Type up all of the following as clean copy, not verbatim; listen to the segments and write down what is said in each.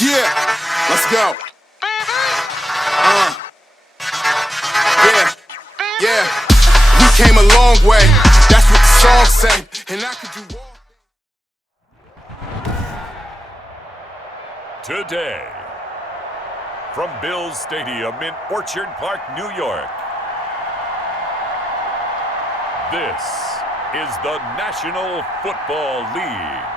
Yeah, let's go. Yeah. We came a long way. That's what the song say. And I could do all. Today, from Bills Stadium in Orchard Park, New York, this is the National Football League.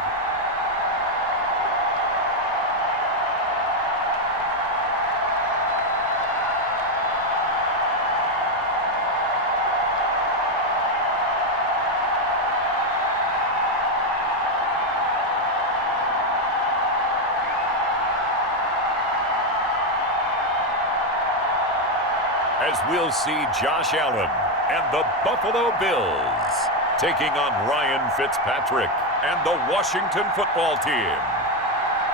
As we'll see Josh Allen and the Buffalo Bills taking on Ryan Fitzpatrick and the Washington Football Team.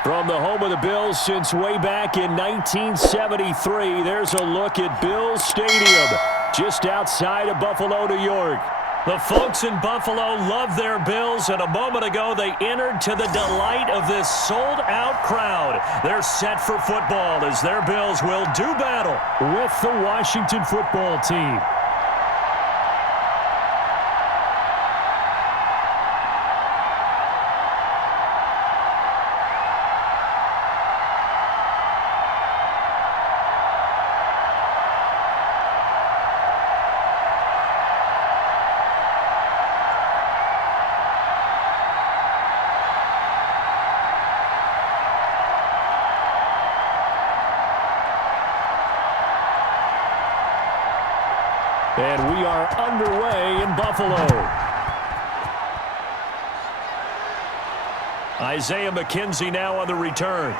From the home of the Bills since way back in 1973, there's a look at Bills Stadium, just outside of Buffalo, New York. The folks in Buffalo love their Bills, and a moment ago they entered to the delight of this sold-out crowd. They're set for football as their Bills will do battle with the Washington Football Team. And we are underway in Buffalo. Isaiah McKenzie now on the return.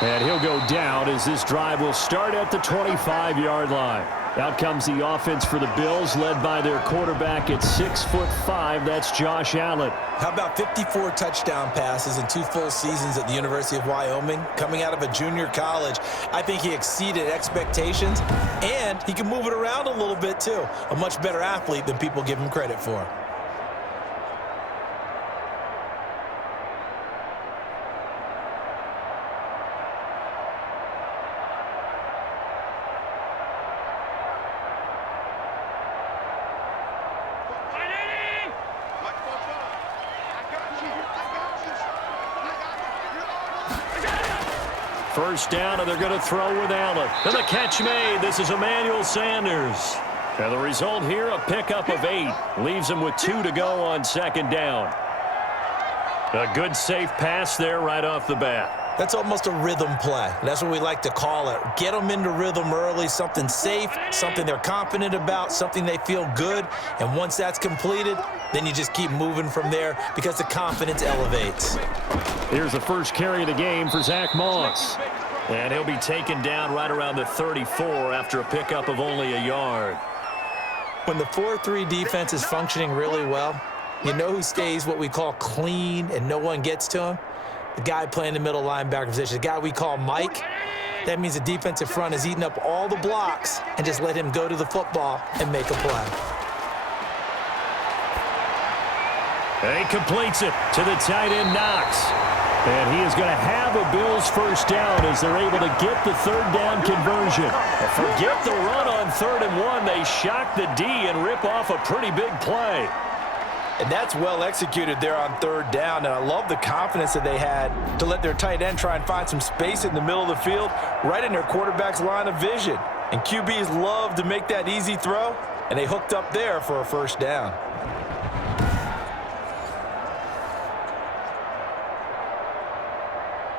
And he'll go down as this drive will start at the 25-yard line. Out comes the offense for the Bills, led by their quarterback at 6'5". That's Josh Allen. How about 54 touchdown passes in 2 full seasons at the University of Wyoming? Coming out of a junior college, I think he exceeded expectations, and he can move it around a little bit too. A much better athlete than people give him credit for. First down, and they're going to throw with Allen. And the catch made. This is Emmanuel Sanders. And the result here, a pickup of 8. Leaves him with 2 to go on second down. A good, safe pass there right off the bat. That's almost a rhythm play. That's what we like to call it. Get them into rhythm early, something safe, something they're confident about, something they feel good. And once that's completed, then you just keep moving from there because the confidence elevates. Here's the first carry of the game for Zach Moss. And he'll be taken down right around the 34 after a pickup of only a yard. When the 4-3 defense is functioning really well, you know who stays what we call clean and no one gets to him? The guy playing the middle linebacker position, the guy we call Mike. That means the defensive front is eating up all the blocks and just let him go to the football and make a play. And he completes it to the tight end, Knox. And he is going to have a Bills first down as they're able to get the third down conversion. Forget the run on 3rd and 1. They shock the D and rip off a pretty big play. And that's well executed there on 3rd down. And I love the confidence that they had to let their tight end try and find some space in the middle of the field, right in their quarterback's line of vision. And QBs love to make that easy throw, and they hooked up there for a first down.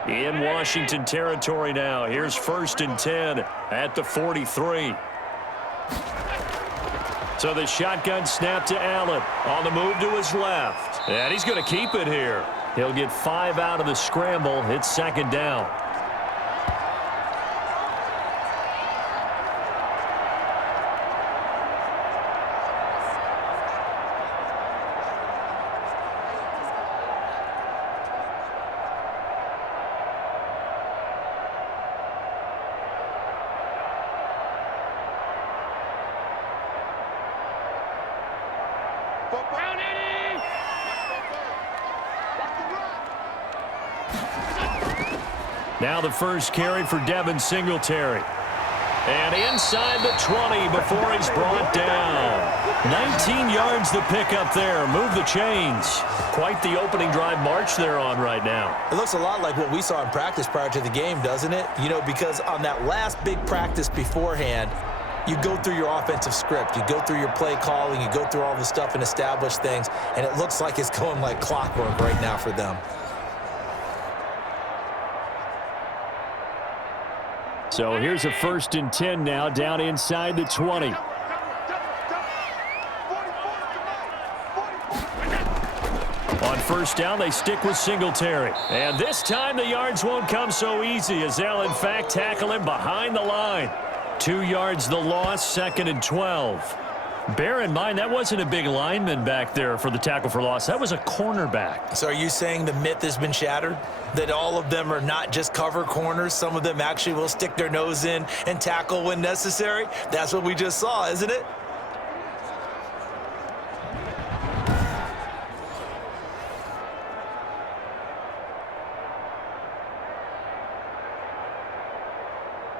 In Washington territory now. Here's 1st and 10 at the 43. So the shotgun snap to Allen. On the move to his left. And he's going to keep it here. He'll get 5 out of the scramble. It's 2nd down. Now the first carry for Devin Singletary. And inside the 20 before he's brought down. 19 yards to pick up there. Move the chains. Quite the opening drive march they're on right now. It looks a lot like what we saw in practice prior to the game, doesn't it? You know, because on that last big practice beforehand, you go through your offensive script. You go through your play calling. You go through all the stuff and establish things. And it looks like it's going like clockwork right now for them. So here's a 1st and 10 now down inside the 20. On 1st down, they stick with Singletary. And this time the yards won't come so easy as they'll in fact tackle him behind the line. 2 yards the loss, 2nd and 12. Bear in mind, that wasn't a big lineman back there for the tackle for loss. That was a cornerback. So are you saying the myth has been shattered? That all of them are not just cover corners? Some of them actually will stick their nose in and tackle when necessary? That's what we just saw, isn't it?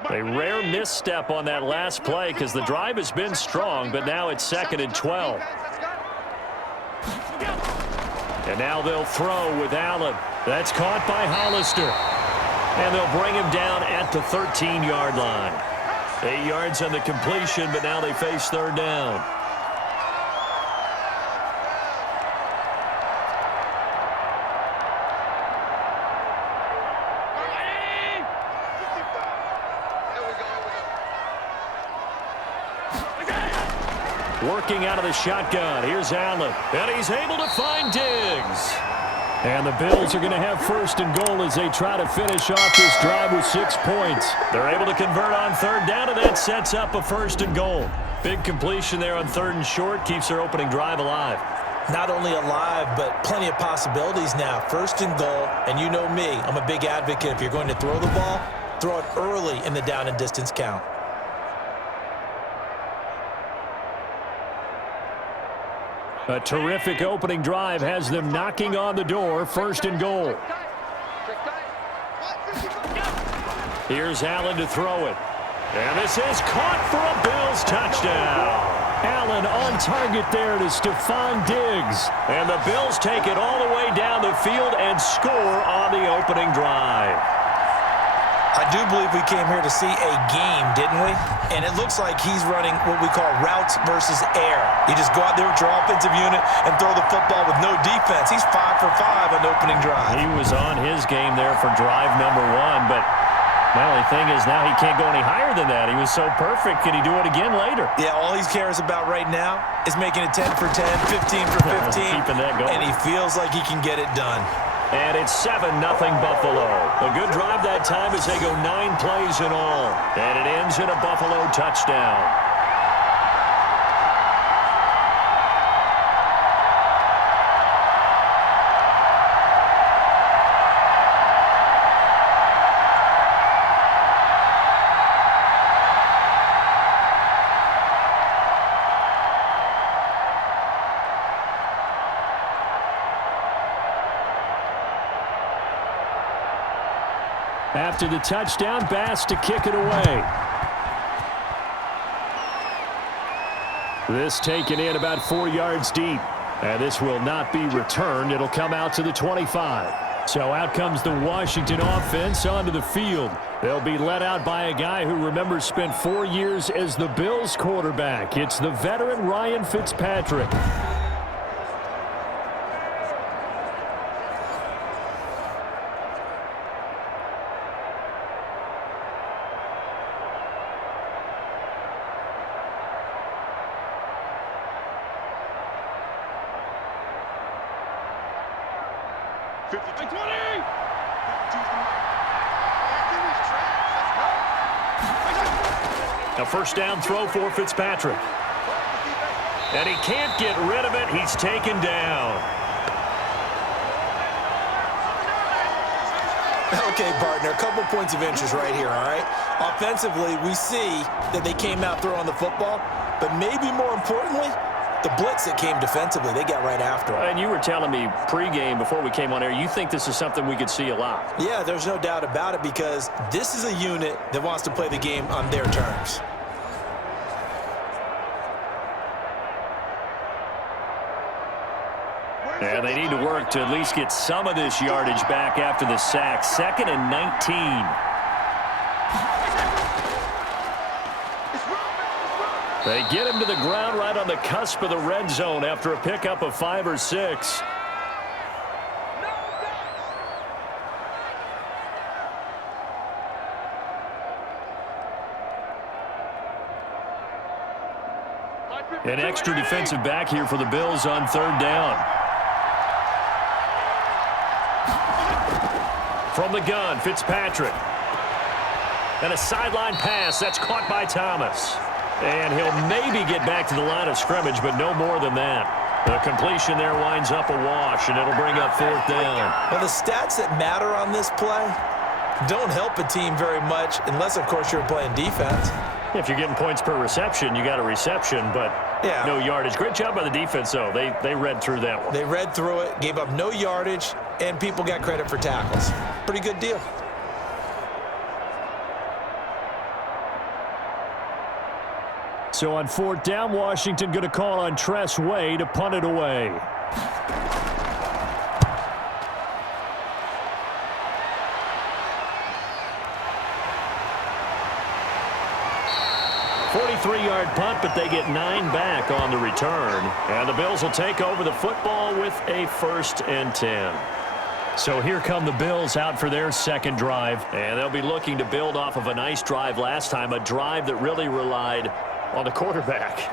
A rare misstep on that last play because the drive has been strong, but now it's 2nd and 12. And now they'll throw with Allen. That's caught by Hollister. And they'll bring him down at the 13-yard line. 8 yards on the completion, but now they face 3rd down. Working out of the shotgun. Here's Allen. And he's able to find Diggs. And the Bills are going to have 1st and goal as they try to finish off this drive with 6 points. They're able to convert on 3rd down, and that sets up a 1st and goal. Big completion there on 3rd and short. Keeps their opening drive alive. Not only alive, but plenty of possibilities now. 1st and goal, and you know me. I'm a big advocate. If you're going to throw the ball, throw it early in the down and distance count. A terrific opening drive has them knocking on the door. 1st and goal. Here's Allen to throw it. And this is caught for a Bills touchdown. Allen on target there to Stephon Diggs. And the Bills take it all the way down the field and score on the opening drive. I do believe we came here to see a game, didn't we? And it looks like he's running what we call routes versus air. You just go out there with your offensive unit and throw the football with no defense. He's 5 for 5 on the opening drive. He was on his game there for drive number 1, but the only thing is now he can't go any higher than that. He was so perfect. Can he do it again later? Yeah, all he cares about right now is making it 10 for 10, 15 for 15. Keeping that going. And he feels like he can get it done. And it's 7-0 Buffalo. A good drive that time as they go 9 plays in all. And it ends in a Buffalo touchdown. After the touchdown, Bass to kick it away. This taken in about 4 yards deep. And this will not be returned. It'll come out to the 25. So out comes the Washington offense onto the field. They'll be led out by a guy who, remember, spent 4 years as the Bills quarterback. It's the veteran Ryan Fitzpatrick. A first down throw for Fitzpatrick. And he can't get rid of it. He's taken down. Okay, partner, a couple points of interest right here, all right? Offensively, we see that they came out throwing the football, but maybe more importantly, The blitz that came defensively, they got right after him. And you were telling me pregame before we came on air, you think this is something we could see a lot. Yeah, there's no doubt about it because this is a unit that wants to play the game on their terms. And they need to work to at least get some of this yardage back after the sack. 2nd and 19. They get him to the ground right on the cusp of the red zone after a pickup of 5 or 6. An extra defensive back here for the Bills on 3rd down. From the gun, Fitzpatrick. And a sideline pass that's caught by Thomas. And he'll maybe get back to the line of scrimmage, but no more than that. The completion there winds up a wash, and it'll bring up 4th down. Well, the stats that matter on this play don't help a team very much unless, of course, you're playing defense. If you're getting points per reception, you got a reception, but no yardage. Great job by the defense, though. They read through that one. They read through it, gave up no yardage, and people got credit for tackles. Pretty good deal. So on 4th down, Washington going to call on Tress Way to punt it away. Three-yard punt, but they get 9 back on the return. And the Bills will take over the football with a 1st and 10. So here come the Bills out for their 2nd drive. And they'll be looking to build off of a nice drive last time, a drive that really relied on the quarterback.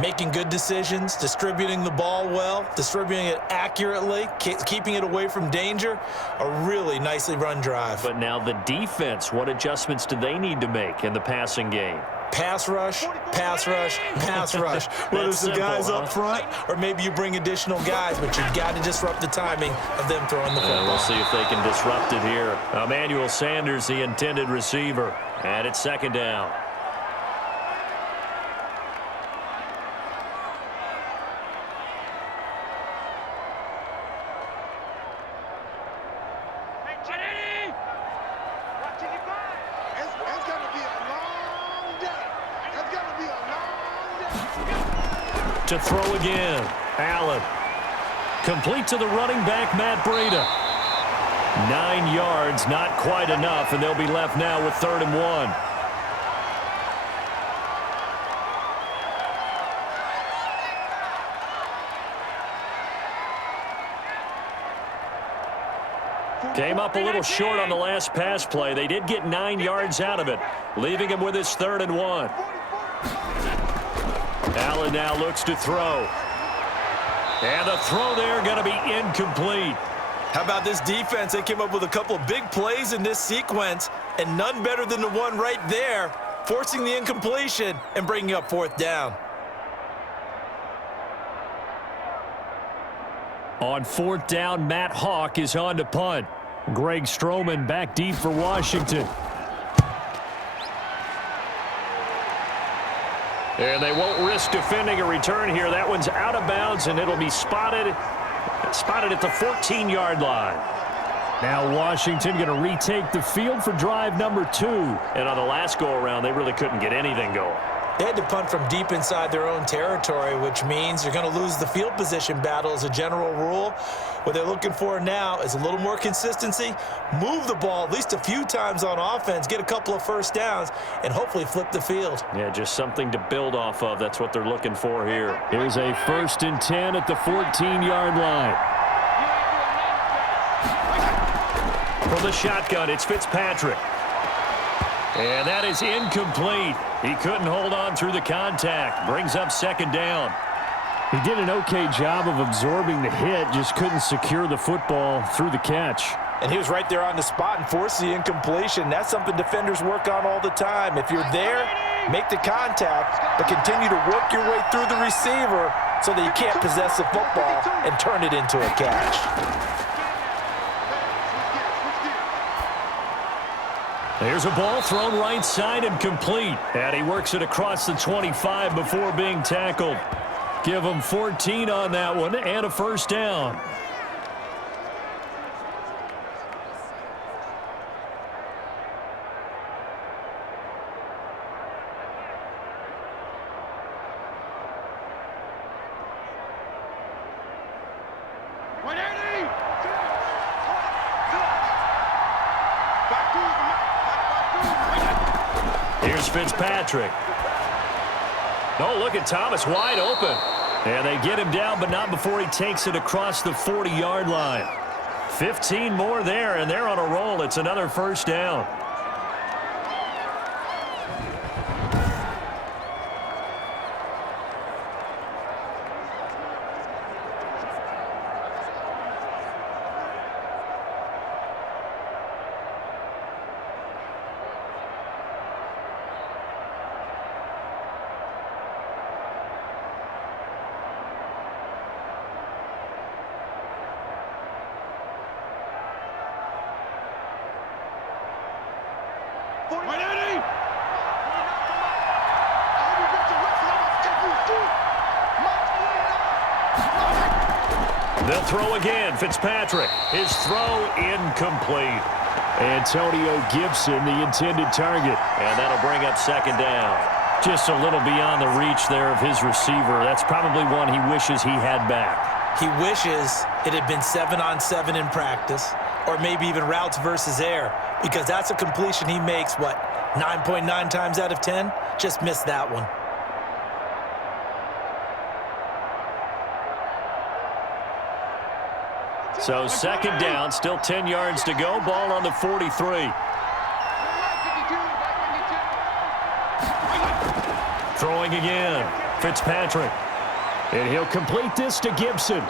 Making good decisions, distributing the ball well, distributing it accurately, keeping it away from danger. A really nicely run drive. But now the defense, what adjustments do they need to make in the passing game? Pass rush, pass rush, pass rush. Whether it's the guys up front or maybe you bring additional guys, but you've got to disrupt the timing of them throwing the football. We'll see if they can disrupt it here. Emmanuel Sanders, the intended receiver. And it's 2nd down. To throw again. Allen. Complete to the running back, Matt Breida. 9 yards, not quite enough, and they'll be left now with 3rd and 1. Came up a little short on the last pass play. They did get 9 yards out of it, leaving him with his 3rd and 1. Allen now looks to throw. And the throw there going to be incomplete. How about this defense? They came up with a couple of big plays in this sequence, and none better than the one right there, forcing the incompletion and bringing up 4th down. On 4th down, Matt Hawk is on to punt. Greg Stroman back deep for Washington. And they won't risk defending a return here. That one's out of bounds, and it'll be spotted at the 14-yard line. Now Washington going to retake the field for drive number 2. And on the last go-around, they really couldn't get anything going. They had to punt from deep inside their own territory, which means you're going to lose the field position battle as a general rule. What they're looking for now is a little more consistency, move the ball at least a few times on offense, get a couple of 1st downs, and hopefully flip the field. Yeah, just something to build off of. That's what they're looking for here. Here's a 1st and 10 at the 14-yard line. From the shotgun, it's Fitzpatrick. And that is incomplete. He couldn't hold on through the contact. Brings up 2nd down. He did an okay job of absorbing the hit, just couldn't secure the football through the catch. And he was right there on the spot and forced the incompletion. That's something defenders work on all the time. If you're there, make the contact, but continue to work your way through the receiver so that you can't possess the football and turn it into a catch. There's a ball thrown right side and complete. And he works it across the 25 before being tackled. Give him 14 on that one and a first down. Here's Fitzpatrick. Oh, look at Thomas, wide open. And they get him down, but not before he takes it across the 40-yard line. 15 more there, and they're on a roll. It's another first down. They'll throw again. Fitzpatrick. His throw incomplete. Antonio Gibson, the intended target. And that'll bring up second down. Just a little beyond the reach there of his receiver. That's probably one he wishes he had back. He wishes it had been 7-on-7 in practice, or maybe even routes versus air, because that's a completion he makes, 9.9 times out of 10? Just missed that one. So second down, still 10 yards to go. Ball on the 43. Throwing again. Fitzpatrick. And he'll complete this to Gibson.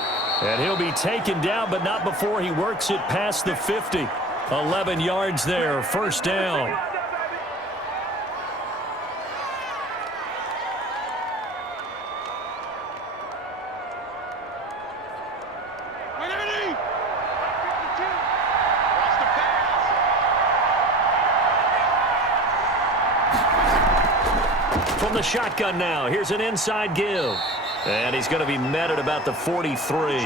And he'll be taken down, but not before he works it past the 50. 11 yards there, first down. From the shotgun now, here's an inside give. And he's going to be met at about the 43.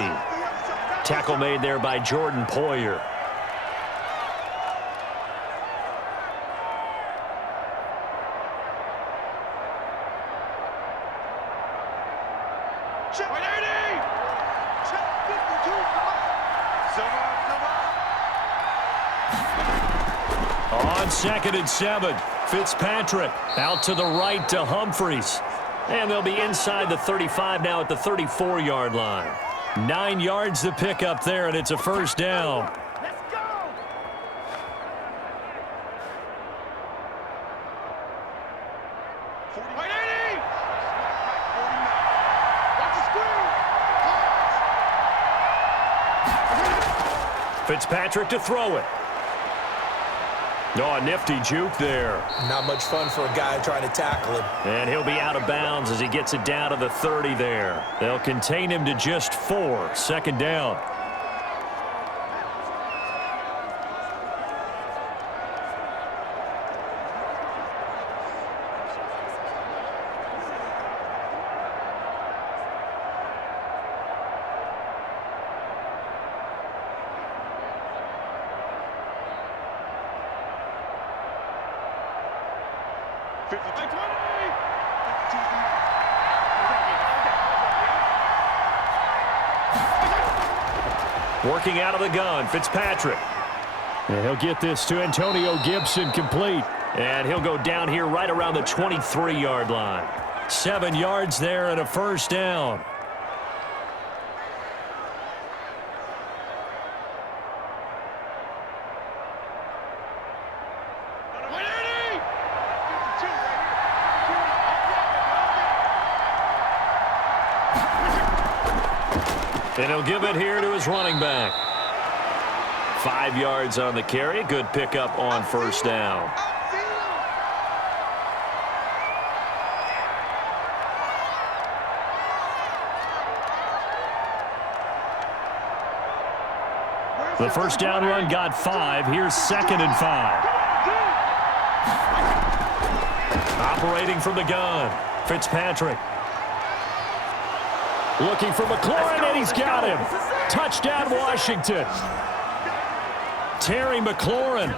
Tackle made there by Jordan Poyer. On 2nd and 7, Fitzpatrick out to the right to Humphreys. And they'll be inside the 35 now at the 34-yard line. 9 yards to pick up there, and it's a first down. Let's go! Fitzpatrick to throw it. Oh, a nifty juke there. Not much fun for a guy trying to tackle him. And he'll be out of bounds as he gets it down to the 30 there. They'll contain him to just 4. Second down. Working out of the gun, Fitzpatrick. And he'll get this to Antonio Gibson complete. And he'll go down here right around the 23-yard line. 7 yards there and a first down. And he'll give it here to his running back. 5 yards on the carry. Good pickup on first down. The first down run got 5. Here's 2nd and 5. Operating from the gun, Fitzpatrick. Looking for McLaurin, and he's got him. Touchdown, Washington. Terry McLaurin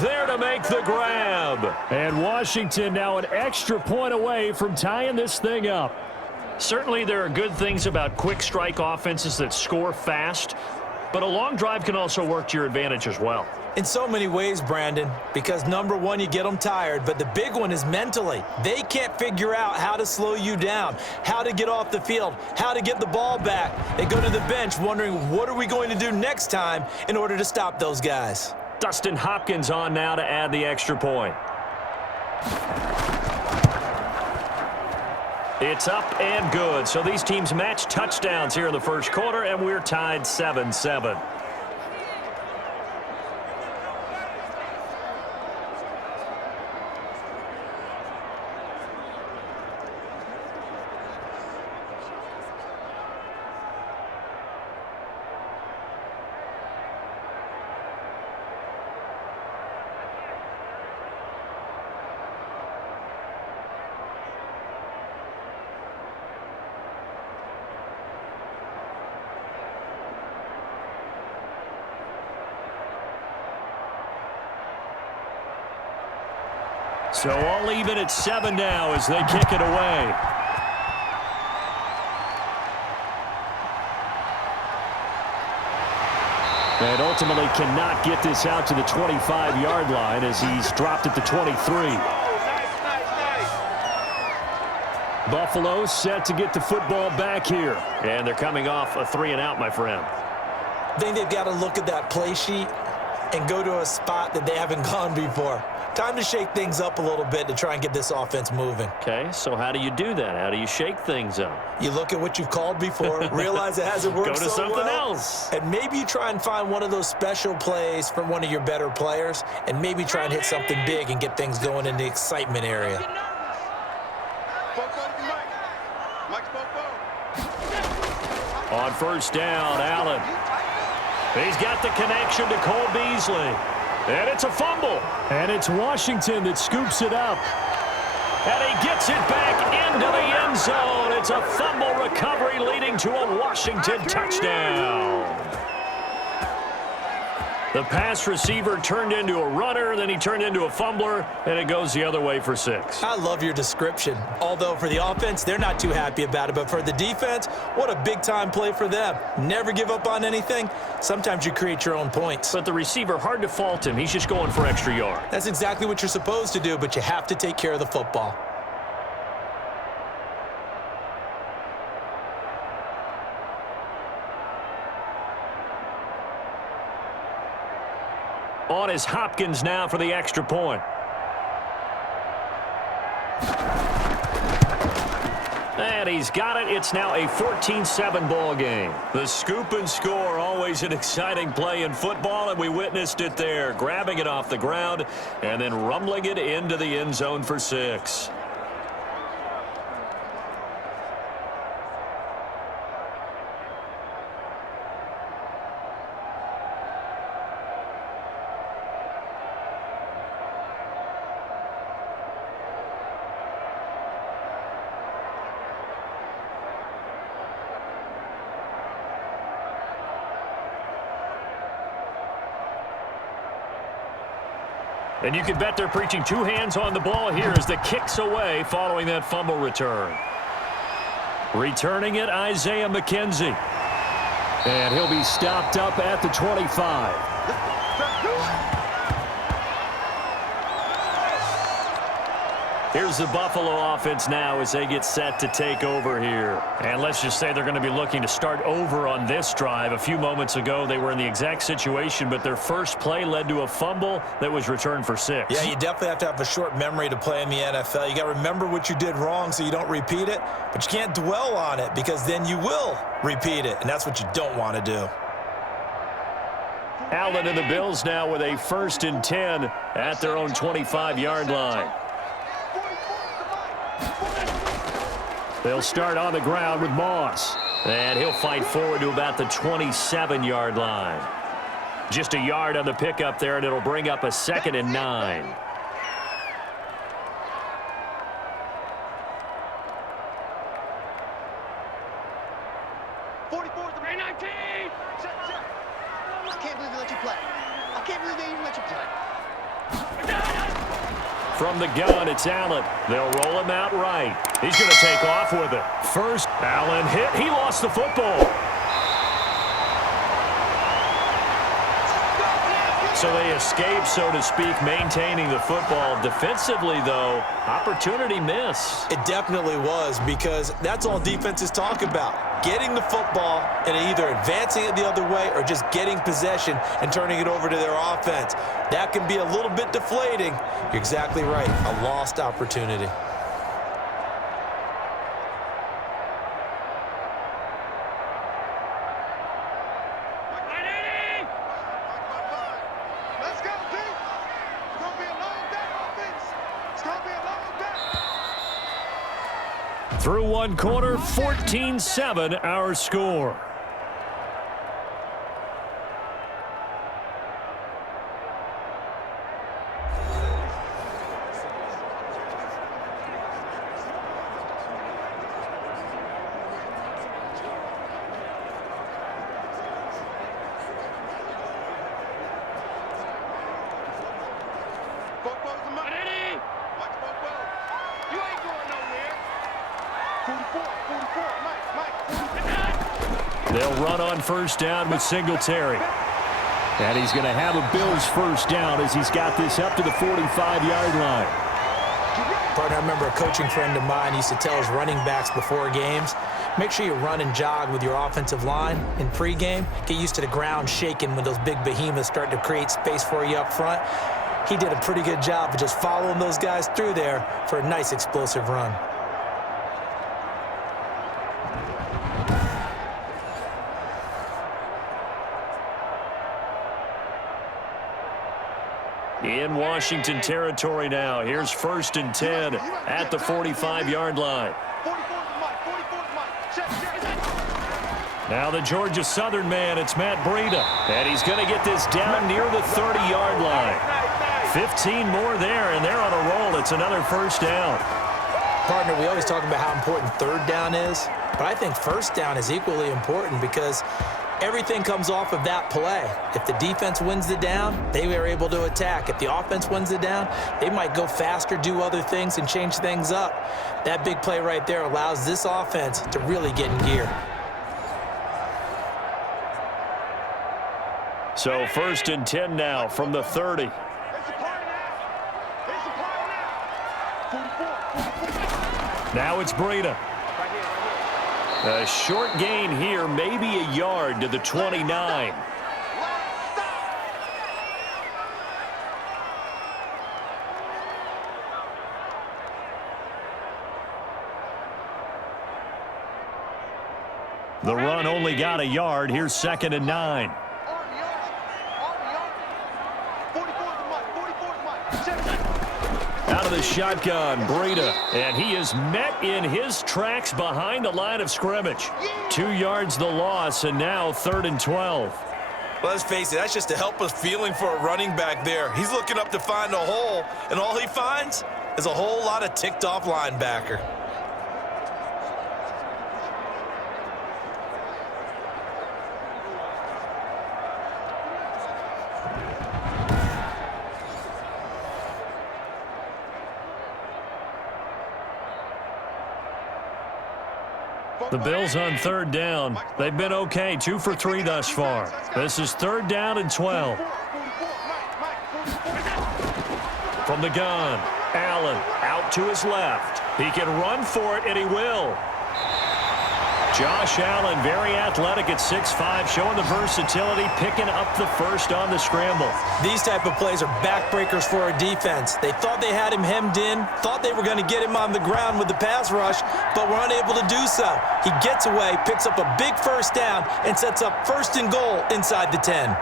there to make the grab. And Washington now an extra point away from tying this thing up. Certainly there are good things about quick strike offenses that score fast, but a long drive can also work to your advantage as well. In so many ways, Brandon, because number one, you get them tired, but the big one is mentally. They can't figure out how to slow you down, how to get off the field, how to get the ball back. They go to the bench wondering, what are we going to do next time in order to stop those guys? Dustin Hopkins on now to add the extra point. It's up and good. So these teams match touchdowns here in the first quarter, and we're tied 7-7. So all even at 7 now as they kick it away. And ultimately cannot get this out to the 25-yard line as he's dropped at the 23. Buffalo set to get the football back here. And they're coming off a 3-and-out, my friend. I think they've got to look at that play sheet and go to a spot that they haven't gone before. Time to shake things up a little bit to try and get this offense moving. Okay, so how do you do that? How do you shake things up? You look at what you've called before, realize it hasn't worked Go to so something well, else. and maybe you try and find one of those special plays from one of your better players, and maybe try and hit something big and get things going in the excitement area. On first down, Allen. He's got the connection to Cole Beasley. And it's a fumble. And it's Washington that scoops it up. And he gets it back into the end zone. It's a fumble recovery leading to a Washington touchdown. The pass receiver turned into a runner, then he turned into a fumbler, and it goes the other way for 6. I love your description. Although for the offense, they're not too happy about it. But for the defense, what a big-time play for them. Never give up on anything. Sometimes you create your own points. But the receiver, hard to fault him. He's just going for extra yard. That's exactly what you're supposed to do, but you have to take care of the football. On is Hopkins now for the extra point. And he's got it. It's now a 14-7 ball game. The scoop and score, always an exciting play in football, and we witnessed it there, grabbing it off the ground and then rumbling it into the end zone for 6. And you can bet they're preaching two hands on the ball here as the kick's away following that fumble return. Returning it, Isaiah McKenzie. And he'll be stopped up at the 25. Here's the Buffalo offense now as they get set to take over here. And let's just say they're going to be looking to start over on this drive. A few moments ago, they were in the exact situation, but their first play led to a fumble that was returned for 6. Yeah, you definitely have to have a short memory to play in the NFL. You got to remember what you did wrong so you don't repeat it, but you can't dwell on it because then you will repeat it, and that's what you don't want to do. Allen and the Bills now with a 1st and 10 at their own 25-yard line. They'll start on the ground with Moss. And he'll fight forward to about the 27-yard line. Just a yard on the pickup there, and it'll bring up a 2nd and 9. From the gun, it's Allen. They'll roll him out right. He's going to take off with it. First, Allen hit. He lost the football. So they escape, so to speak, maintaining the football. Defensively, though, opportunity miss. It definitely was, because that's all defenses talk about. Getting the football and either advancing it the other way or just getting possession and turning it over to their offense. That can be a little bit deflating. You're exactly right. A lost opportunity. Through one quarter, 14-7 our score. They'll run on first down with Singletary. And he's going to have a Bills first down as he's got this up to the 45-yard line. Partner, I remember a coaching friend of mine used to tell his running backs before games, make sure you run and jog with your offensive line in pregame. Get used to the ground shaking when those big behemoths start to create space for you up front. He did a pretty good job of just following those guys through there for a nice explosive run. In Washington territory now. Here's 1st and 10 at the 45-yard line. Now the Georgia Southern man, it's Matt Breida. And he's going to get this down near the 30-yard line. 15 more there, and they're on a roll. It's another first down. Partner, we always talk about how important third down is, but I think first down is equally important because everything comes off of that play. If the defense wins the down, they are able to attack. If the offense wins the down, they might go faster, do other things, and change things up. That big play right there allows this offense to really get in gear. So 1st and 10 now from the 30. Now it's Breida. A short gain here, maybe a yard to the 29. The run only got a yard. Here's 2nd and 9. Out of the shotgun, Breida, and he is met in his tracks behind the line of scrimmage. 2 yards the loss, and now 3rd and 12. Well, let's face it, that's just a helpless feeling for a running back there. He's looking up to find a hole, and all he finds is a whole lot of ticked-off linebacker. The Bills on 3rd down. They've been okay, 2 for 3 thus far. This is 3rd down and 12. From the gun, Allen out to his left. He can run for it, and he will. Josh Allen, very athletic at 6'5", showing the versatility, picking up the first on the scramble. These type of plays are backbreakers for a defense. They thought they had him hemmed in, thought they were going to get him on the ground with the pass rush, but were unable to do so. He gets away, picks up a big first down, and sets up 1st and goal inside the 10.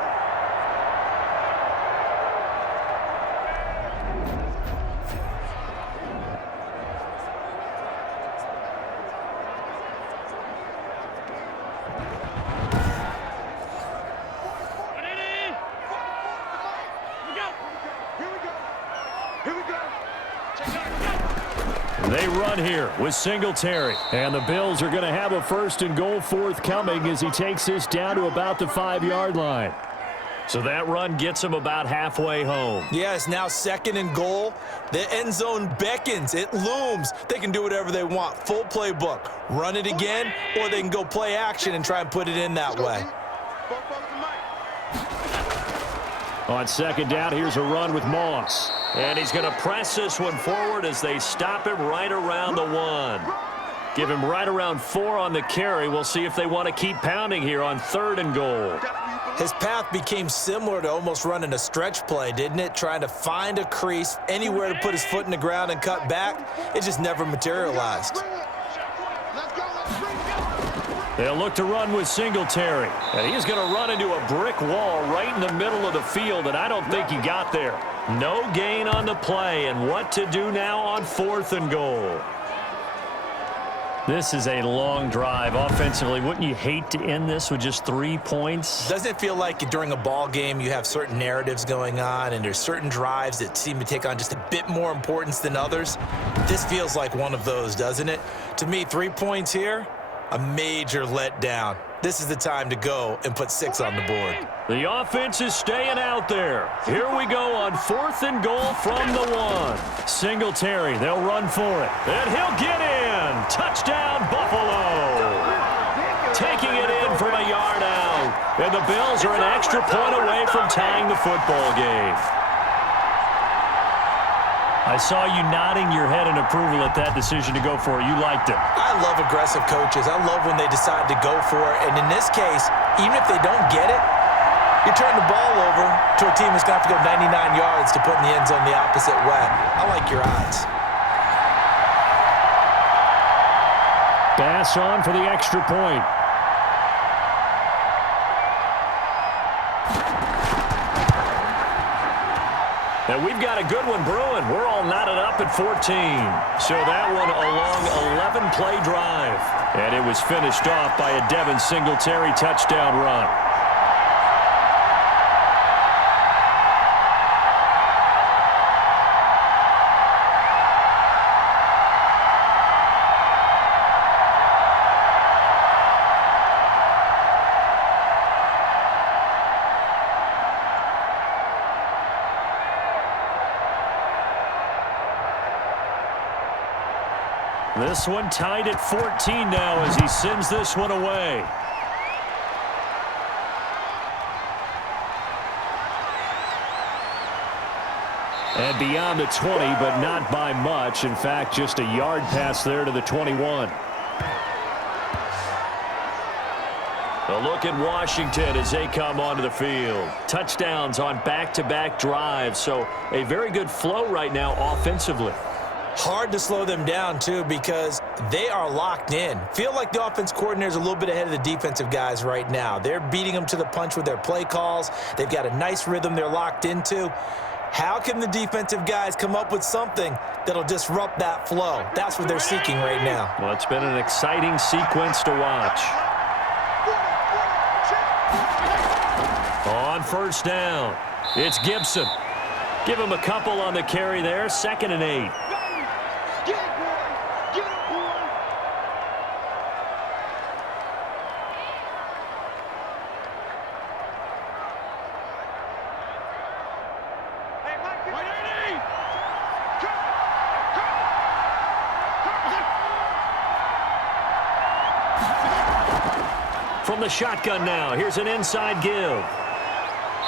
They run here with Singletary. And the Bills are going to have a 1st and goal forthcoming as he takes this down to about the 5-yard line. So that run gets him about halfway home. Yeah, it's now 2nd and goal. The end zone beckons. It looms. They can do whatever they want. Full playbook. Run it again, or they can go play action and try and put it in that way. On 2nd down, here's a run with Moss. And he's going to press this one forward as they stop him right around the 1. Give him right around 4 on the carry. We'll see if they want to keep pounding here on 3rd and goal. His path became similar to almost running a stretch play, didn't it? Trying to find a crease, anywhere to put his foot in the ground and cut back. It just never materialized. They'll look to run with Singletary. And he's going to run into a brick wall right in the middle of the field, and I don't think he got there. No gain on the play, and what to do now on 4th and goal. This is a long drive offensively. Wouldn't you hate to end this with just 3 points? Doesn't it feel like during a ball game you have certain narratives going on and there's certain drives that seem to take on just a bit more importance than others? This feels like one of those, doesn't it? To me, 3 points here, a major letdown. This is the time to go and put 6 on the board. The offense is staying out there. Here we go on 4th and goal from the 1. Singletary, they'll run for it. And he'll get in. Touchdown, Buffalo. Taking it in from a yard out. And the Bills are an extra point away from tying the football game. I saw you nodding your head in approval at that decision to go for it. You liked it. I love aggressive coaches. I love when they decide to go for it. And in this case, even if they don't get it, you turn the ball over to a team that's going to have to go 99 yards to put in the end zone the opposite way. I like your odds. Pass on for the extra point. And we've got a good one brewing. We're all knotted up at 14. So that one a long 11-play drive. And it was finished off by a Devin Singletary touchdown run. This one tied at 14 now as he sends this one away. And beyond the 20, but not by much. In fact, just a yard pass there to the 21. A look at Washington as they come onto the field. Touchdowns on back-to-back drives, so a very good flow right now offensively. Hard to slow them down, too, because they are locked in. Feel like the offense coordinator is a little bit ahead of the defensive guys right now. They're beating them to the punch with their play calls. They've got a nice rhythm they're locked into. How can the defensive guys come up with something that'll disrupt that flow? That's what they're seeking right now. Well, it's been an exciting sequence to watch. On 1st down, it's Gibson. Give him a couple on the carry there, 2nd and 8. From the shotgun now, here's an inside give.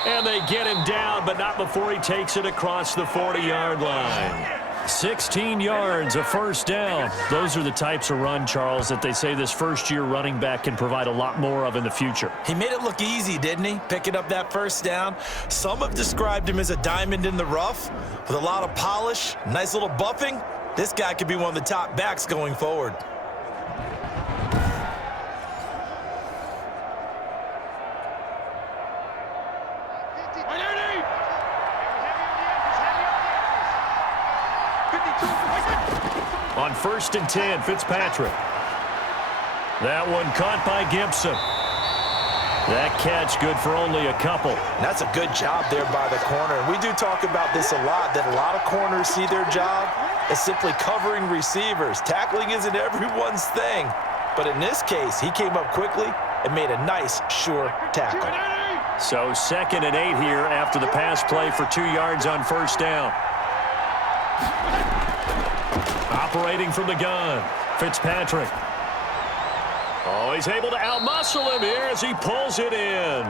And they get him down, but not before he takes it across the 40-yard line. 16 yards, a 1st down. Those are the types of run, Charles, that they say this first-year running back can provide a lot more of in the future. He made it look easy, didn't he? Picking up that 1st down. Some have described him as a diamond in the rough with a lot of polish, nice little buffing. This guy could be one of the top backs going forward. On 1st and 10, Fitzpatrick. That one caught by Gibson. That catch good for only a couple. That's a good job there by the corner. We do talk about this a lot, that a lot of corners see their job as simply covering receivers. Tackling isn't everyone's thing. But in this case, he came up quickly and made a nice, sure tackle. So 2nd and 8 here after the pass play for 2 yards on first down. Operating from the gun, Fitzpatrick. Oh, he's able to outmuscle him here as he pulls it in.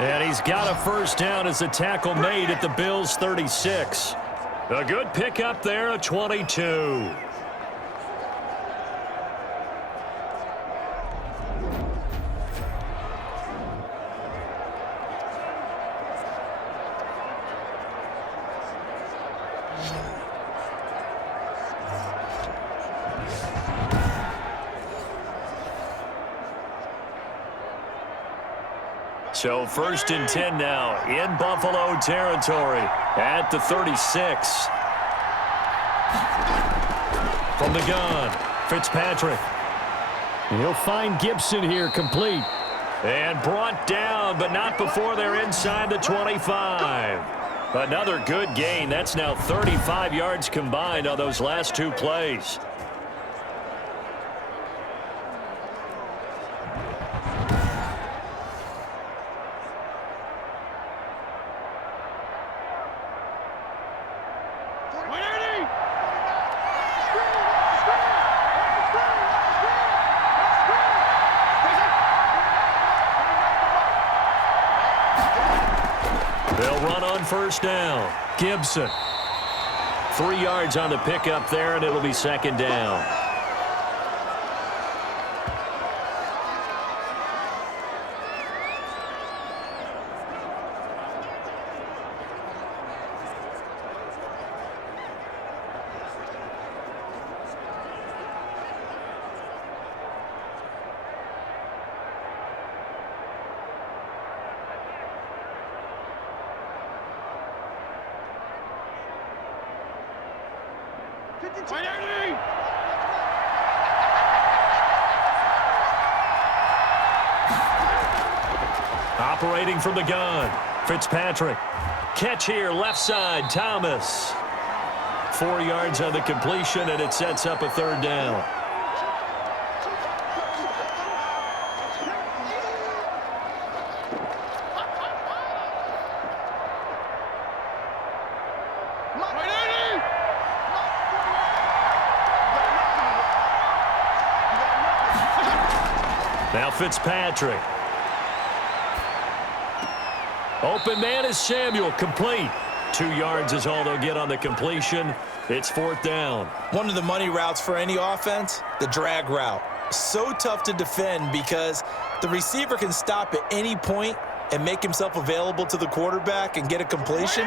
And he's got a first down as the tackle made at the Bills' 36. A good pickup there, a 22. So 1st and 10 now in Buffalo territory at the 36. From the gun, Fitzpatrick. And he'll find Gibson here complete. And brought down, but not before they're inside the 25. Another good gain. That's now 35 yards combined on those last 2 plays. They'll run on first down. Gibson. 3 yards on the pickup there, and it'll be 2nd down. Operating from the gun, Fitzpatrick. Catch here, left side, Thomas. 4 yards on the completion, and it sets up a 3rd down. Now Fitzpatrick. Open man is Samuel, complete. 2 yards is all they'll get on the completion. It's 4th down. One of the money routes for any offense, the drag route. So tough to defend because the receiver can stop at any point and make himself available to the quarterback and get a completion.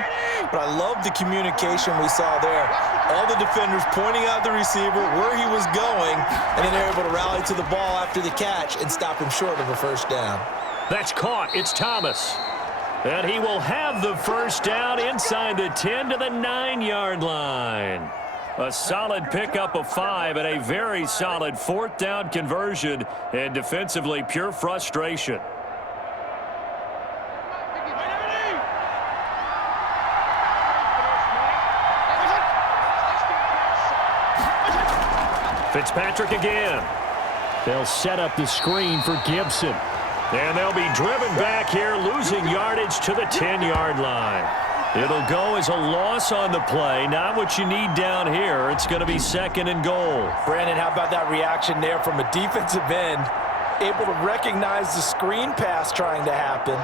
But I love the communication we saw there. All the defenders pointing out the receiver, where he was going, and then they're able to rally to the ball after the catch and stop him short of a first down. That's caught. It's Thomas. And he will have the first down inside the 10 to the 9-yard line. A solid pickup of 5 and a very solid 4th down conversion, and defensively pure frustration. Fitzpatrick again. They'll set up the screen for Gibson. And they'll be driven back here, losing yardage to the 10-yard line. It'll go as a loss on the play. Not what you need down here. It's going to be 2nd and goal. Brandon, how about that reaction there from a defensive end? Able to recognize the screen pass trying to happen.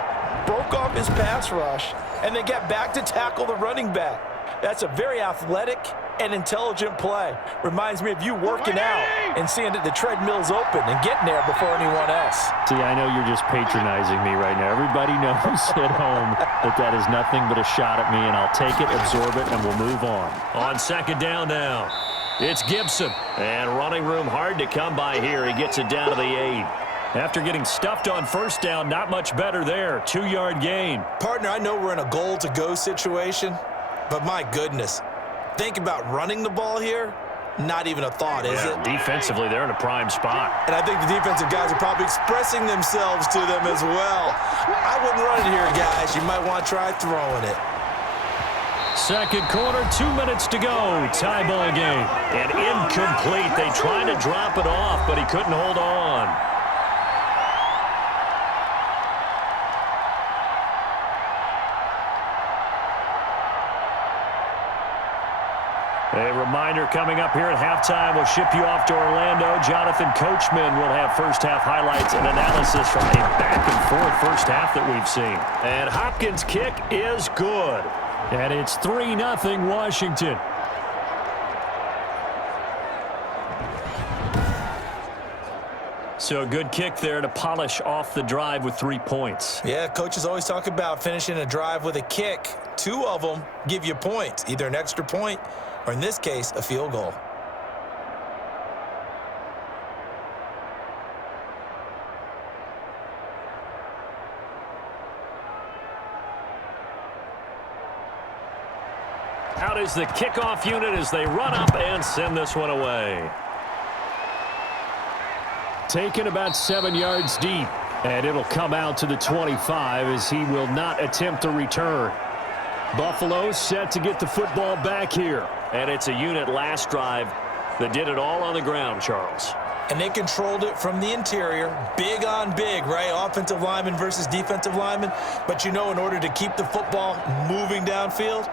Broke off his pass rush, and then get back to tackle the running back. That's a very athletic and intelligent play. Reminds me of you working out and seeing that the treadmill's open and getting there before anyone else. See, I know you're just patronizing me right now. Everybody knows at home that is nothing but a shot at me, and I'll take it, absorb it, and we'll move on. On 2nd down now, it's Gibson. And running room hard to come by here. He gets it down to the 8. After getting stuffed on first down, not much better there. 2-yard gain. Partner, I know we're in a goal-to-go situation, but my goodness, think about running the ball here. Not even a thought, is it? Defensively, they're in a prime spot. And I think the defensive guys are probably expressing themselves to them as well. I wouldn't run it here, guys. You might want to try throwing it. 2nd quarter, 2 minutes to go. Tie ball game. And incomplete. They tried to drop it off, but he couldn't hold on. A reminder coming up here at halftime. We'll ship you off to Orlando. Jonathan Coachman will have first-half highlights and analysis from a back-and-forth first half that we've seen. And Hopkins' kick is good. And it's 3-0 Washington. So a good kick there to polish off the drive with 3 points. Yeah, coaches always talk about finishing a drive with a kick. 2 of them give you points, either an extra point or, in this case, a field goal. Out is the kickoff unit as they run up and send this one away. Taken about 7 yards deep, and it'll come out to the 25 as he will not attempt a return. Buffalo set to get the football back here. And it's a unit last drive that did it all on the ground, Charles. And they controlled it from the interior, big on big, right? Offensive lineman versus defensive lineman. But, in order to keep the football moving downfield,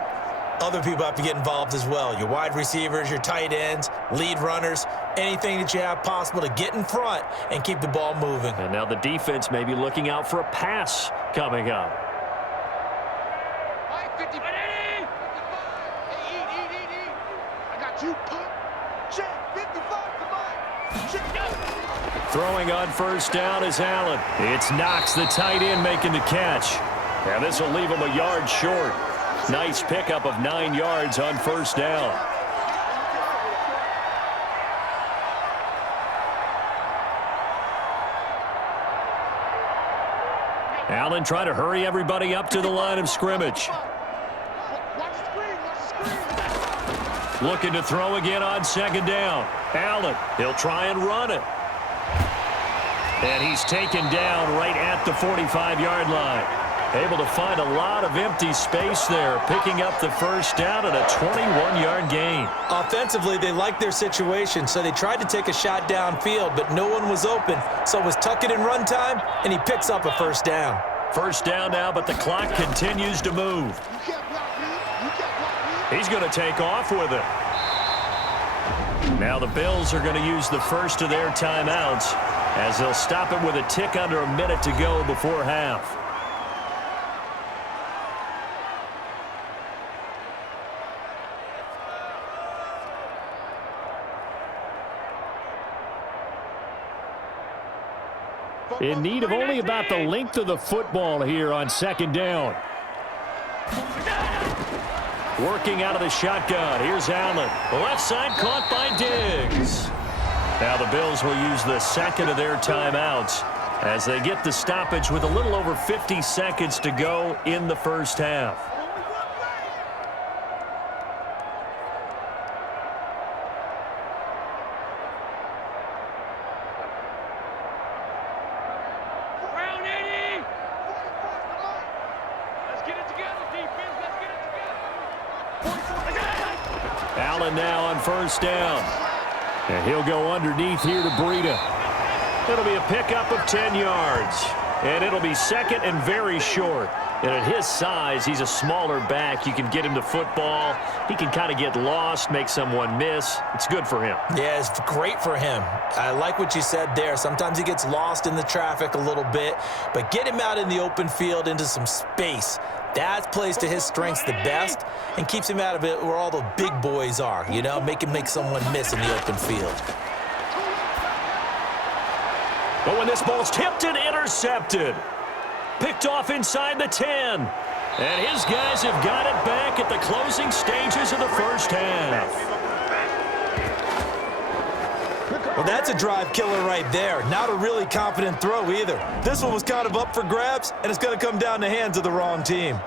other people have to get involved as well. Your wide receivers, your tight ends, lead runners, anything that you have possible to get in front and keep the ball moving. And now the defense may be looking out for a pass coming up. Throwing on first down is Allen. It's Knox, the tight end, making the catch. And this will leave him a yard short. Nice pickup of 9 yards on first down. Allen trying to hurry everybody up to the line of scrimmage. Looking to throw again on second down. Allen, he'll try and run it. And he's taken down right at the 45-yard line. Able to find a lot of empty space there, picking up the first down and a 21-yard gain. Offensively, they liked their situation, so they tried to take a shot downfield, but no one was open. So it was tuck it in run time, and he picks up a first down. First down now, but the clock continues to move. He's going to take off with it. Now the Bills are going to use the first of their timeouts as they'll stop it with a tick under a minute to go before half. In need of only about the length of the football here on second down. Working out of the shotgun. Here's Allen. Left side caught by Diggs. Now the Bills will use the second of their timeouts as they get the stoppage with a little over 50 seconds to go in the first half. Allen now on first down. And he'll go underneath here to Breida. It'll be a pickup of 10 yards. And it'll be second and very short. And at his size, he's a smaller back. You can get him the football. He can kind of get lost, make someone miss. It's good for him. Yeah, it's great for him. I like what you said there. Sometimes he gets lost in the traffic a little bit. But get him out in the open field into some space. That plays to his strengths the best and keeps him out of it where all the big boys are, make him make someone miss in the open field. But when this ball's tipped and intercepted, picked off inside the 10. And his guys have got it back at the closing stages of the first half. Well, that's a drive killer right there. Not a really confident throw either. This one was kind of up for grabs, and it's going to come down the hands of the wrong team.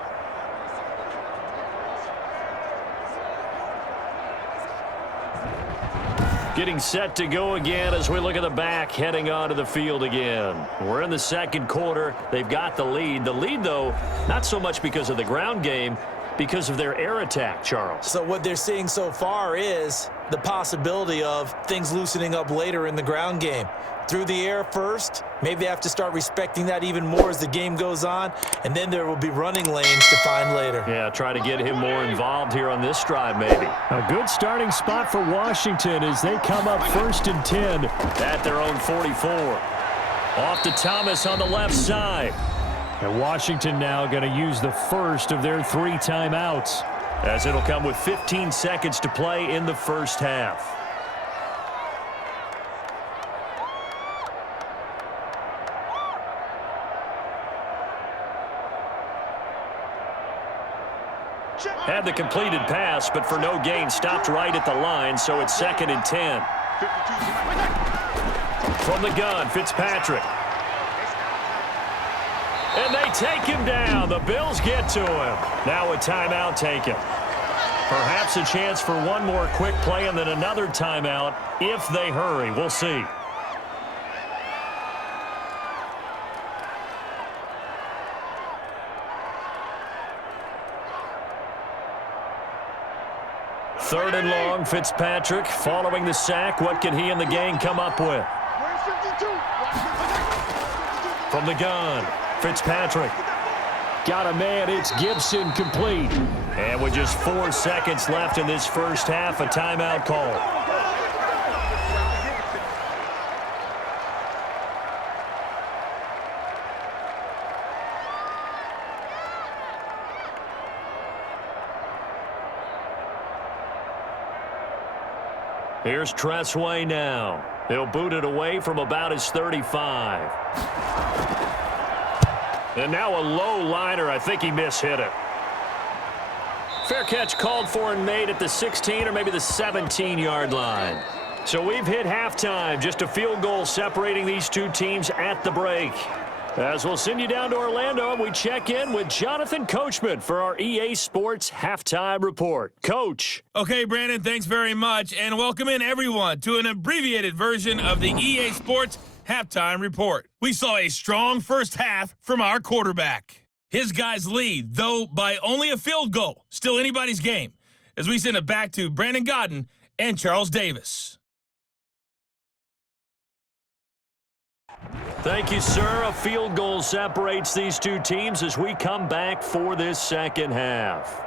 Getting set to go again as we look at the back heading onto the field again. We're in the second quarter. They've got the lead. The lead, though, not so much because of the ground game, because of their air attack, Charles. So what they're seeing so far is the possibility of things loosening up later in the ground game. through the air first. Maybe they have to start respecting that even more as the game goes on, and then there will be running lanes to find later. Yeah, try to get him more involved here on this drive maybe. A good starting spot for Washington as they come up 1st and 10 at their own 44. Off to Thomas on the left side. And Washington now going to use the first of their 3 timeouts, as it'll come with 15 seconds to play in the first half. Had the completed pass, but for no gain, stopped right at the line, so it's 2nd and 10. From the gun, Fitzpatrick. And they take him down. The Bills get to him. Now a timeout taken. Perhaps a chance for one more quick play and then another timeout if they hurry. We'll see. Third and long, Fitzpatrick following the sack. What can he and the gang come up with? From the gun, Fitzpatrick. Got a man, it's Gibson, complete. And with just 4 seconds left in this first half, a timeout call. Here's Tressway now. He'll boot it away from about his 35. And now a low liner. I think he mishit it. Fair catch called for and made at the 16 or maybe the 17-yard line. So we've hit halftime. Just a field goal separating these two teams at the break. As we'll send you down to Orlando, and we check in with Jonathan Coachman for our EA Sports Halftime Report. Coach. Okay, Brandon, thanks very much, and welcome in everyone to an abbreviated version of the EA Sports Halftime Report. We saw a strong first half from our quarterback. His guys lead, though by only a field goal. Still anybody's game, as we send it back to Brandon Godden and Charles Davis. Thank you, sir. A field goal separates these two teams as we come back for this second half.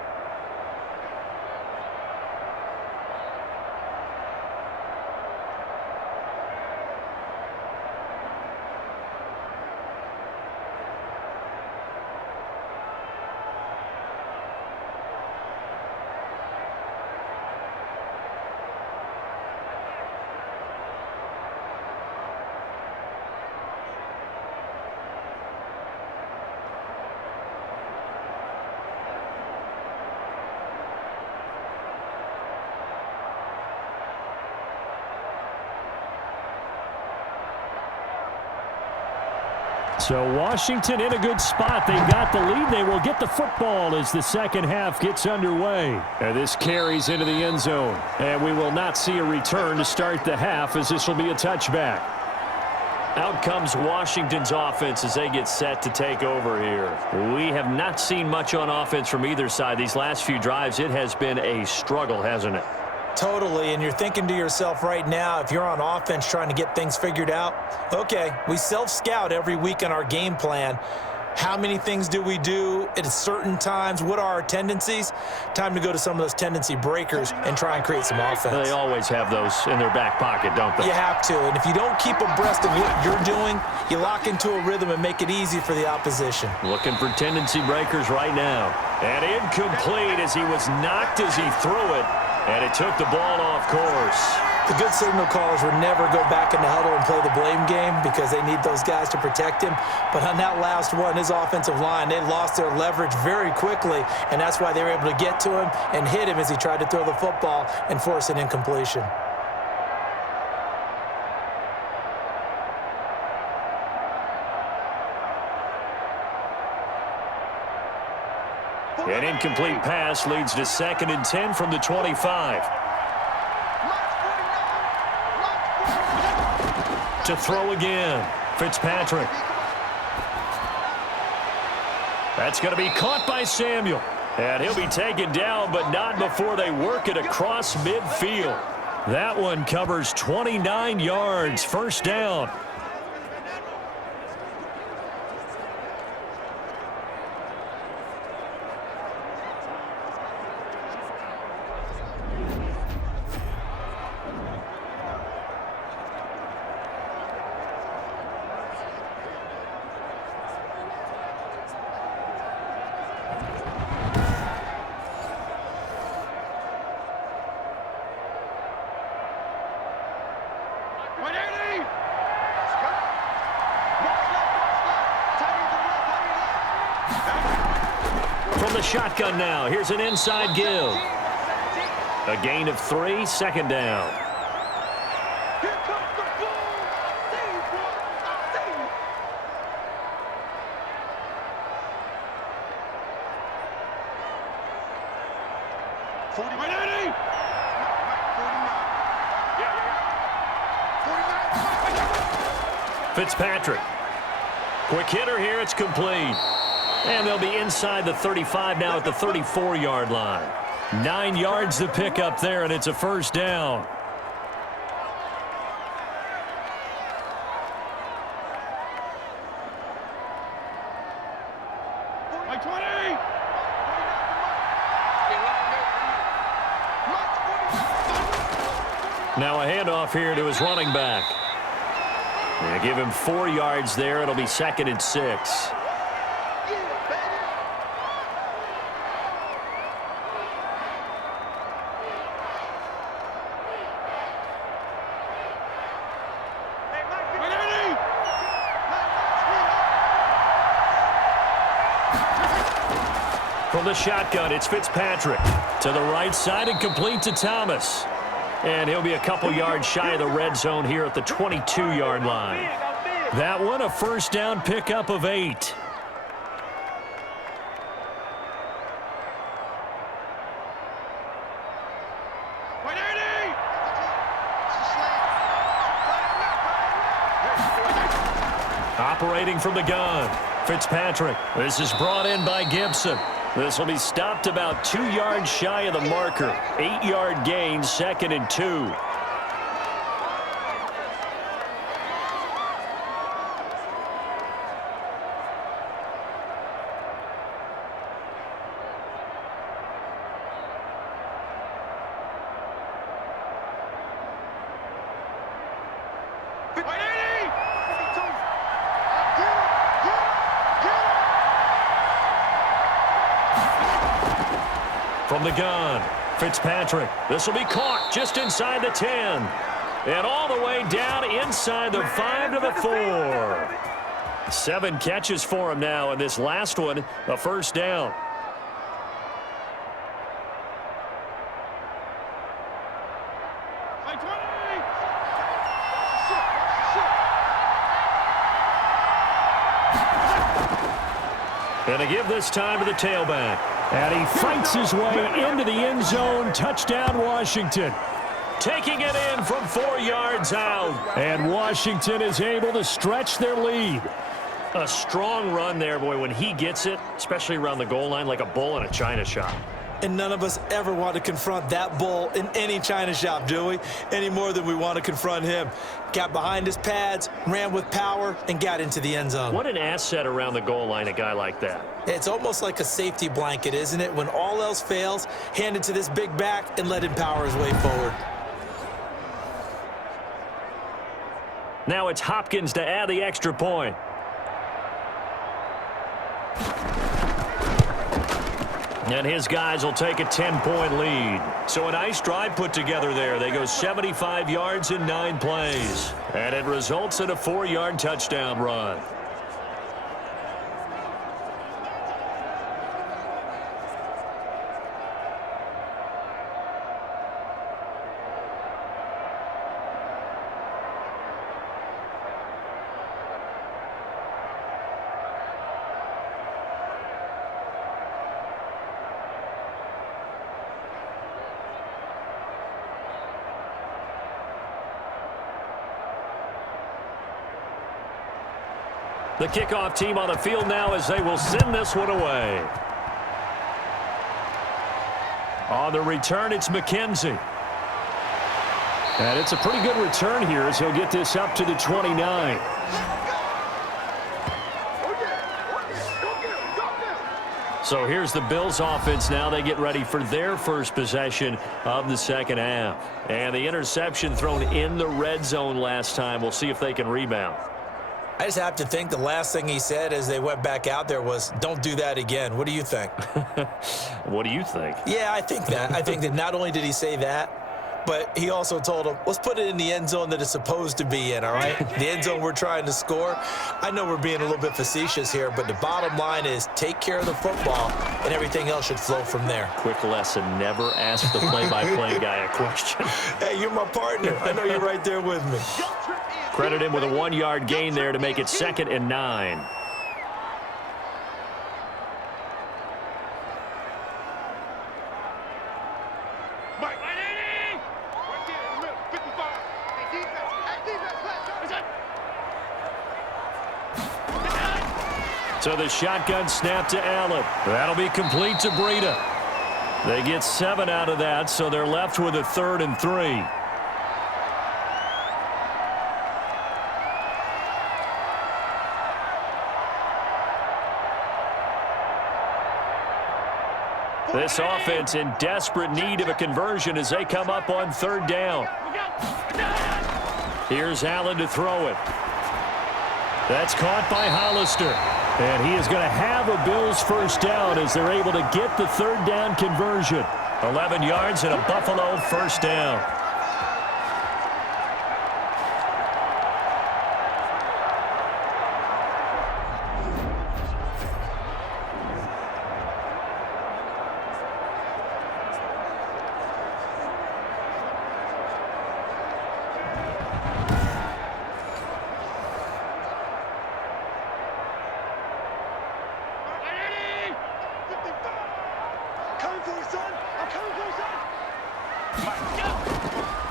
So Washington in a good spot. They've got the lead. They will get the football as the second half gets underway. And this carries into the end zone. And we will not see a return to start the half as this will be a touchback. Out comes Washington's offense as they get set to take over here. We have not seen much on offense from either side. These last few drives, it has been a struggle, hasn't it? Totally, and you're thinking to yourself right now, if you're on offense trying to get things figured out, okay, we self-scout every week on our game plan. How many things do we do at certain times? What are our tendencies? Time to go to some of those tendency breakers and try and create some offense. They always have those in their back pocket, don't they? You have to, and if you don't keep abreast of what you're doing, you lock into a rhythm and make it easy for the opposition. Looking for tendency breakers right now. And incomplete as he was knocked as he threw it. And it took the ball off course. The good signal callers would never go back in the huddle and play the blame game because they need those guys to protect him. But on that last one, his offensive line, they lost their leverage very quickly, and that's why they were able to get to him and hit him as he tried to throw the football and force an incompletion. An incomplete pass leads to 2nd and 10 from the 25. To throw again, Fitzpatrick. That's going to be caught by Samuel. And he'll be taken down, but not before they work it across midfield. That one covers 29 yards. First down. shotgun now. Here's an inside give. A gain of 3, second down. Fitzpatrick. Quick hitter here. It's complete. And they'll be inside the 35 now at the 34-yard line. 9 yards to pick up there, and it's a first down. Now a handoff here to his running back. They give him 4 yards there. It'll be 2nd and 6. From the shotgun, it's Fitzpatrick. To the right side and complete to Thomas. And he'll be a couple yards shy of the red zone here at the 22-yard line. That one, a first down pickup of 8. Operating from the gun, Fitzpatrick. This is brought in by Gibson. This will be stopped about 2 yards shy of the marker. 8-yard gain, 2nd and 2. From the gun, Fitzpatrick. This will be caught just inside the 10. And all the way down inside the 5 to the 4. 7 catches for him now, and this last one, a first down. And a give this time to the tailback. And he fights his way into the end zone. Touchdown, Washington. Taking it in from 4 yards out. And Washington is able to stretch their lead. A strong run there, boy, when he gets it, especially around the goal line, like a bull in a china shop. And none of us ever want to confront that bull in any china shop, do we? Any more than we want to confront him. Got behind his pads, ran with power, and got into the end zone. What an asset around the goal line, a guy like that. It's almost like a safety blanket, isn't it? When all else fails, hand it to this big back and let him power his way forward. Now it's Hopkins to add the extra point. And his guys will take a 10-point lead. So a nice drive put together there. They go 75 yards in 9 plays. And it results in a 4-yard touchdown run. The kickoff team on the field now as they will send this one away. On the return, it's McKenzie. And it's a pretty good return here as he'll get this up to the 29. So here's the Bills offense now. They get ready for their first possession of the second half. And the interception thrown in the red zone last time. We'll see if they can rebound. I just have to think the last thing he said as they went back out there was, don't do that again. What do you think? What do you think? Yeah, I think that. I think that not only did he say that, but he also told him, let's put it in the end zone that it's supposed to be in, all right? The end zone we're trying to score. I know we're being a little bit facetious here, but the bottom line is take care of the football, and everything else should flow from there. Quick lesson, never ask the play-by-play guy a question. Hey, you're my partner. I know you're right there with me. Credit him with a 1-yard gain there to make it 2nd and 9. So the shotgun snap to Allen. That'll be complete to Breida. They get 7 out of that, so they're left with a 3rd and 3. This offense in desperate need of a conversion as they come up on 3rd down. Here's Allen to throw it. That's caught by Hollister. And he is going to have a Bills first down as they're able to get the 3rd down conversion. 11 yards and a Buffalo first down.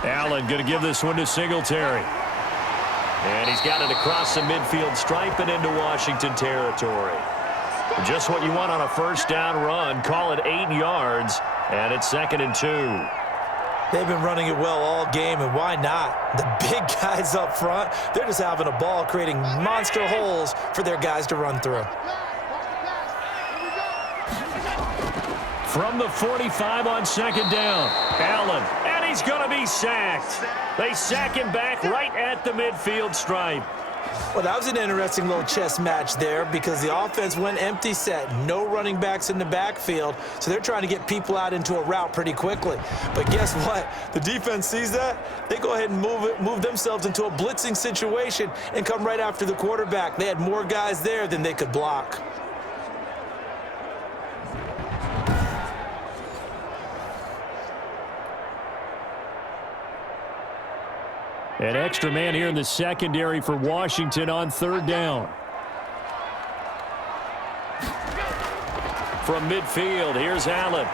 Allen going to give this one to Singletary. And he's got it across the midfield stripe and into Washington territory. Just what you want on a first down run. Call it 8 yards, and it's 2nd and 2. They've been running it well all game, and why not? The big guys up front, they're just having a ball, creating monster holes for their guys to run through. From the 45 on 2nd down, Allen, and he's going to be sacked. They sack him back right at the midfield stripe. Well, that was an interesting little chess match there because the offense went empty set. No running backs in the backfield, so they're trying to get people out into a route pretty quickly. But guess what? The defense sees that. They go ahead and move themselves into a blitzing situation and come right after the quarterback. They had more guys there than they could block. An extra man here in the secondary for Washington on 3rd down. From midfield, here's Allen.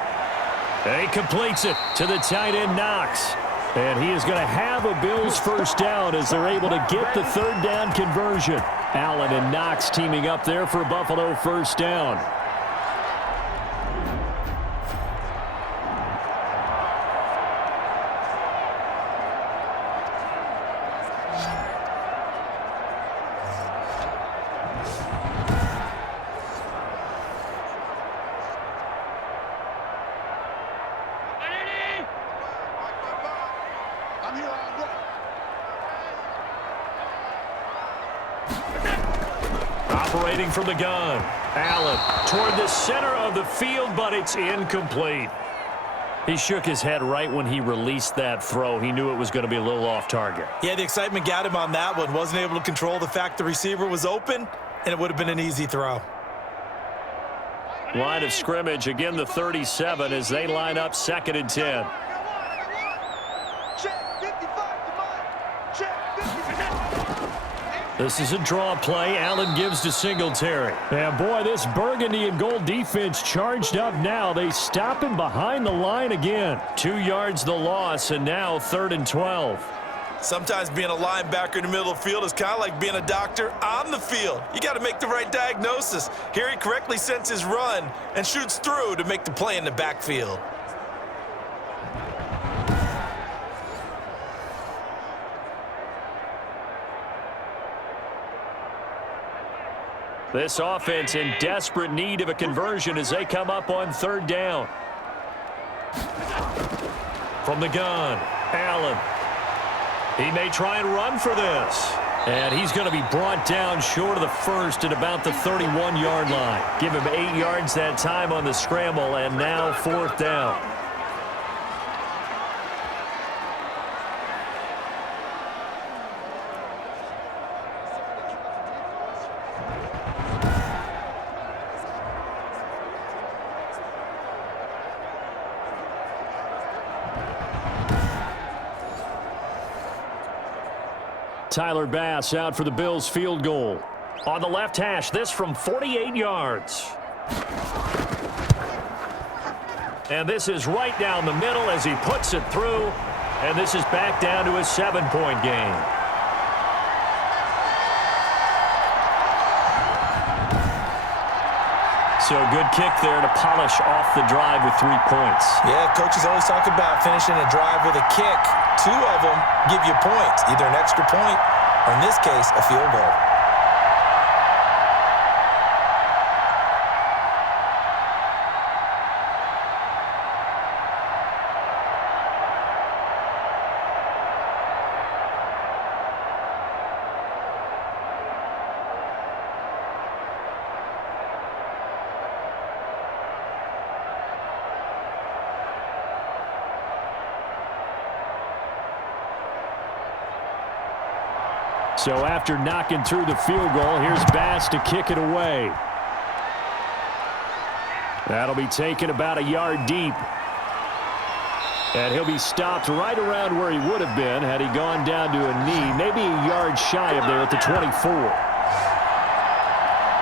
And he completes it to the tight end, Knox. And he is going to have a Bills first down as they're able to get the 3rd down conversion. Allen and Knox teaming up there for Buffalo first down. Operating from the gun. Allen toward the center of the field, but it's incomplete. He shook his head right when he released that throw. He knew it was going to be a little off target. Yeah, the excitement got him on that one. Wasn't able to control the fact the receiver was open, and it would have been an easy throw. Line of scrimmage, again the 37 as they line up 2nd and 10. This is a draw play. Allen gives to Singletary. And boy, this burgundy and gold defense charged up now. They stop him behind the line again. 2 yards the loss, and now 3rd and 12. Sometimes being a linebacker in the middle of the field is kind of like being a doctor on the field. You got to make the right diagnosis. Here he correctly sends his run and shoots through to make the play in the backfield. This offense in desperate need of a conversion as they come up on 3rd down. From the gun, Allen. He may try and run for this. And he's going to be brought down short of the first at about the 31-yard line. Give him 8 yards that time on the scramble, and now 4th down. Tyler Bass out for the Bills field goal. On the left hash, this from 48 yards. And this is right down the middle as he puts it through. And this is back down to a 7-point game. So a good kick there to polish off the drive with 3 points. Yeah, coaches always talk about finishing a drive with a kick. 2 of them give you points, either an extra point or, in this case, a field goal. So after knocking through the field goal, here's Bass to kick it away. That'll be taken about a yard deep. And he'll be stopped right around where he would have been had he gone down to a knee, maybe a yard shy of there at the 24.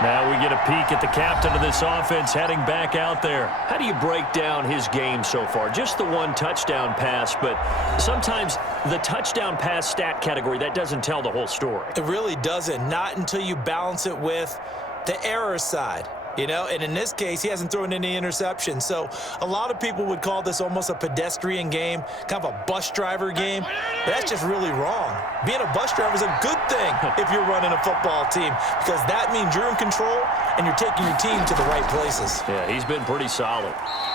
Now we get a peek at the captain of this offense heading back out there. How do you break down his game so far? Just the 1 touchdown pass, but sometimes the touchdown pass stat category, that doesn't tell the whole story. It really doesn't, not until you balance it with the error side. You know, and in this case, he hasn't thrown any interceptions. So a lot of people would call this almost a pedestrian game, kind of a bus driver game. But that's just really wrong. Being a bus driver is a good thing if you're running a football team, because that means you're in control and you're taking your team to the right places. Yeah, he's been pretty solid.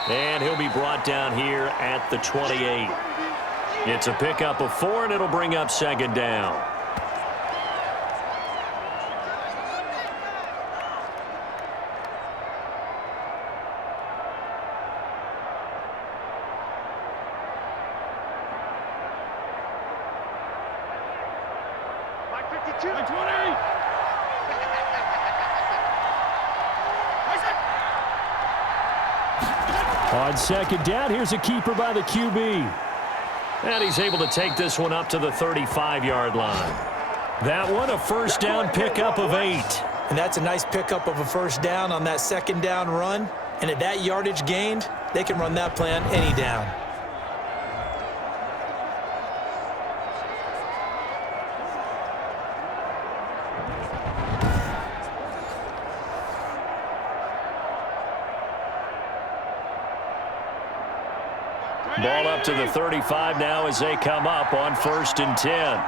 And he'll be brought down here at the 28. It's a pickup of 4, and it'll bring up 2nd down. On 2nd down, here's a keeper by the QB. And he's able to take this one up to the 35-yard line. That one, a 1st down pickup of 8. And that's a nice pickup of a 1st down on that 2nd down run. And at that yardage gained, they can run that play on any down. Ball up to the 35 now as they come up on 1st and 10.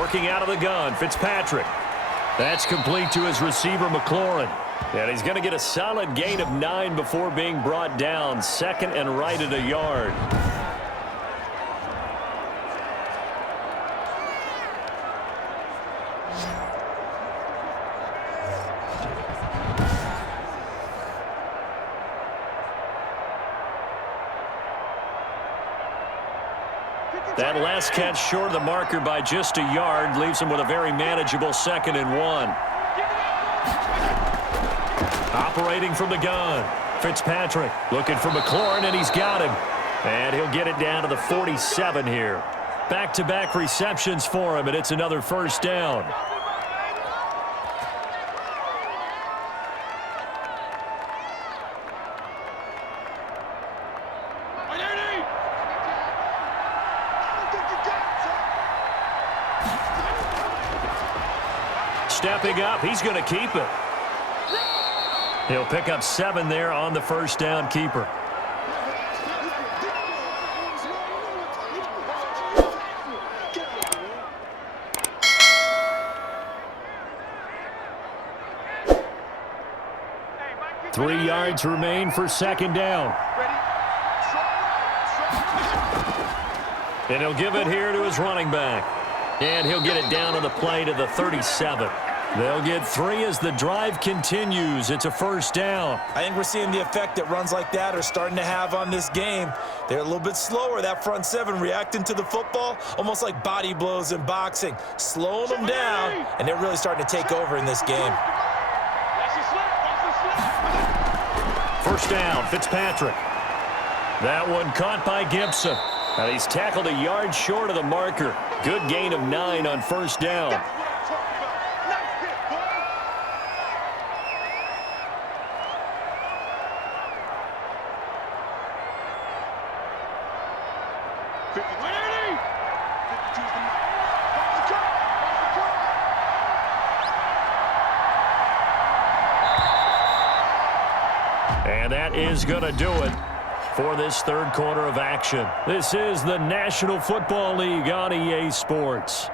Working out of the gun, Fitzpatrick. That's complete to his receiver, McLaurin. And he's going to get a solid gain of 9 before being brought down. 2nd and right at a yard. That last catch short of the marker by just a yard leaves him with a very manageable 2nd and 1. Operating from the gun, Fitzpatrick looking for McLaurin, and he's got him. And he'll get it down to the 47 here. Back-to-back receptions for him, and it's another 1st down. Stepping up, he's going to keep it. He'll pick up 7 there on the 1st down keeper. Three yards remain for 2nd down. And he'll give it here to his running back. And he'll get it down on the play to the 37. They'll get 3 as the drive continues. It's a 1st down. I think we're seeing the effect that runs like that are starting to have on this game. They're a little bit slower, that front 7, reacting to the football, almost like body blows in boxing, slowing them down, and they're really starting to take over in this game. 1st down, Fitzpatrick. That one caught by Gibson. And he's tackled a yard short of the marker. Good gain of 9 on first down. And that is going to do it for this third quarter of action. This is the National Football League on EA Sports.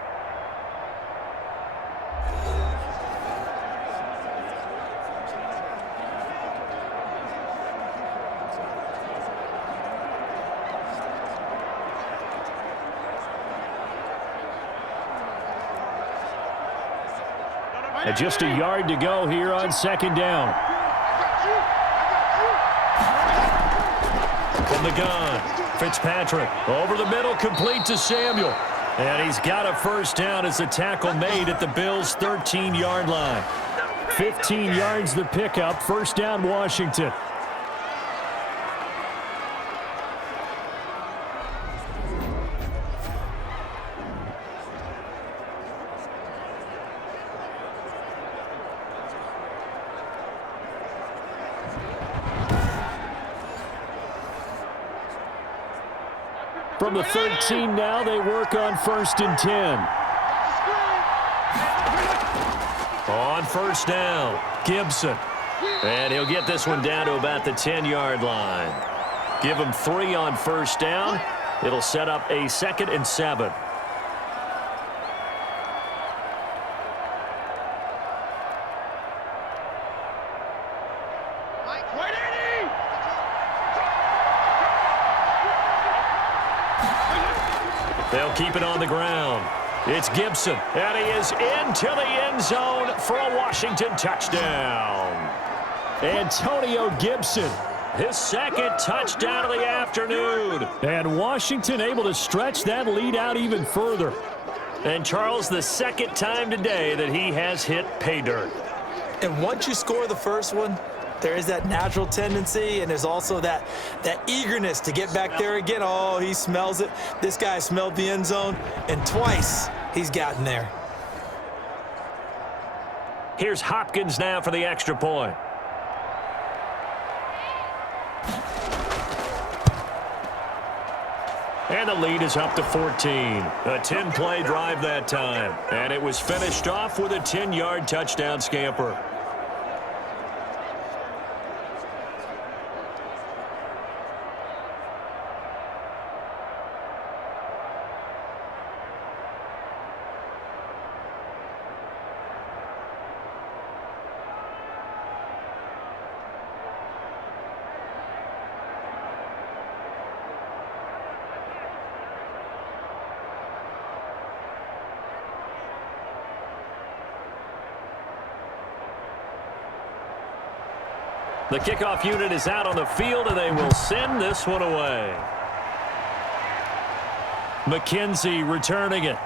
And just a yard to go here on second down. From the gun, Fitzpatrick over the middle, complete to Samuel. And he's got a first down as the tackle made at the Bills' 13-yard line. 15 yards the pickup, first down Washington. From the 13 now, they work on 1st and 10. On first down, Gibson. And he'll get this one down to about the 10-yard line. Give him 3 on first down. It'll set up a 2nd and 7. They'll keep it on the ground. It's Gibson, and he is into the end zone for a Washington touchdown. Antonio Gibson, his 2nd touchdown of the afternoon. And Washington able to stretch that lead out even further. And Charles, the 2nd time today that he has hit pay dirt. And once you score the first one, there is that natural tendency, and there's also that eagerness to get back there again. Oh, he smells it. This guy smelled the end zone, and twice he's gotten there. Here's Hopkins now for the extra point. And the lead is up to 14. A 10-play drive that time. And it was finished off with a 10-yard touchdown scamper. The kickoff unit is out on the field, and they will send this one away. McKenzie returning it.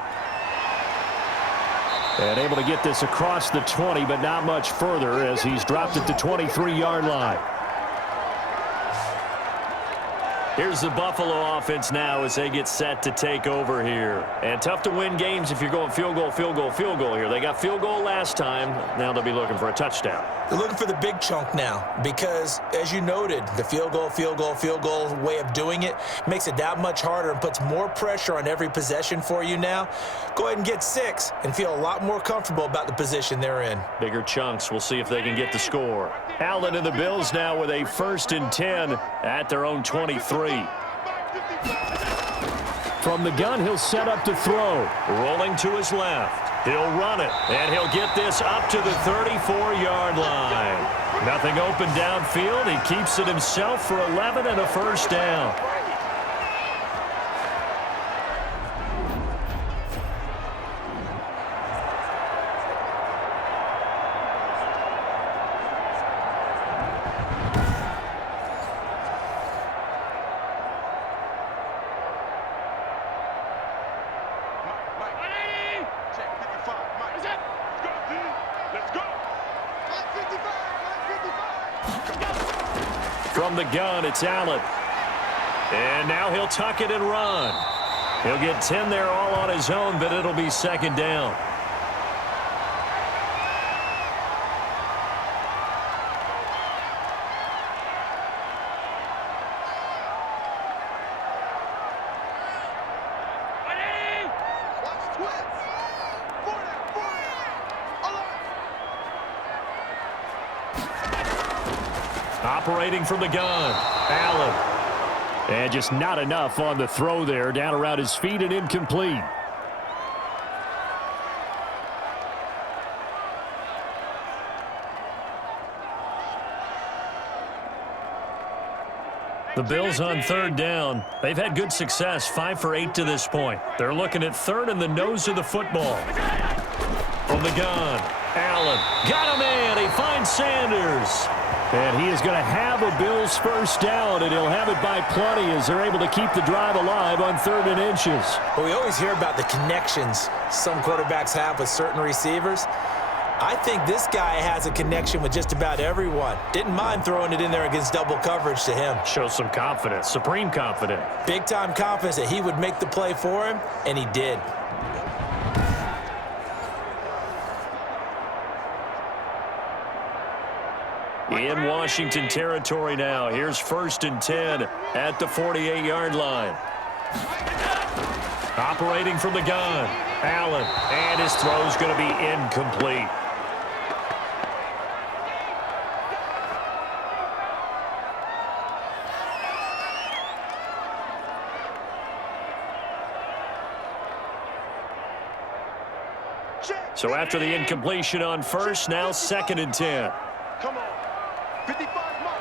And able to get this across the 20, but not much further as he's dropped at the 23-yard line. Here's the Buffalo offense now as they get set to take over here. And tough to win games if you're going field goal, field goal, field goal here. They got field goal last time. Now they'll be looking for a touchdown. They're looking for the big chunk now because, as you noted, the field goal, field goal, field goal way of doing it makes it that much harder and puts more pressure on every possession for you now. Go ahead and get 6 and feel a lot more comfortable about the position they're in. Bigger chunks. We'll see if they can get the score. Allen and the Bills now with a 1st and 10 at their own 23. From the gun, he'll set up to throw. Rolling to his left. He'll run it, and he'll get this up to the 34-yard line. Nothing open downfield. He keeps it himself for 11 and a first down. From the gun, it's Allen. And now he'll tuck it and run. He'll get 10 there all on his own, but it'll be second down. Operating from the gun, Allen. And just not enough on the throw there. Down around his feet and incomplete. The Bills on third down. They've had good success, 5 for 8 to this point. They're looking at third in the nose of the football. From the gun, Allen. Got him in. He finds Sanders. And he is going to have a Bills first down, and he'll have it by plenty as they're able to keep the drive alive on 3rd and inches. Well, we always hear about the connections some quarterbacks have with certain receivers. I think this guy has a connection with just about everyone. Didn't mind throwing it in there against double coverage to him. Shows some confidence, supreme confidence. Big-time confidence that he would make the play for him, and he did. In Washington territory now. Here's 1st and 10 at the 48-yard line. Operating from the gun, Allen. And his throw's going to be incomplete. So after the incompletion on 1st, now 2nd and 10. Come on. 55,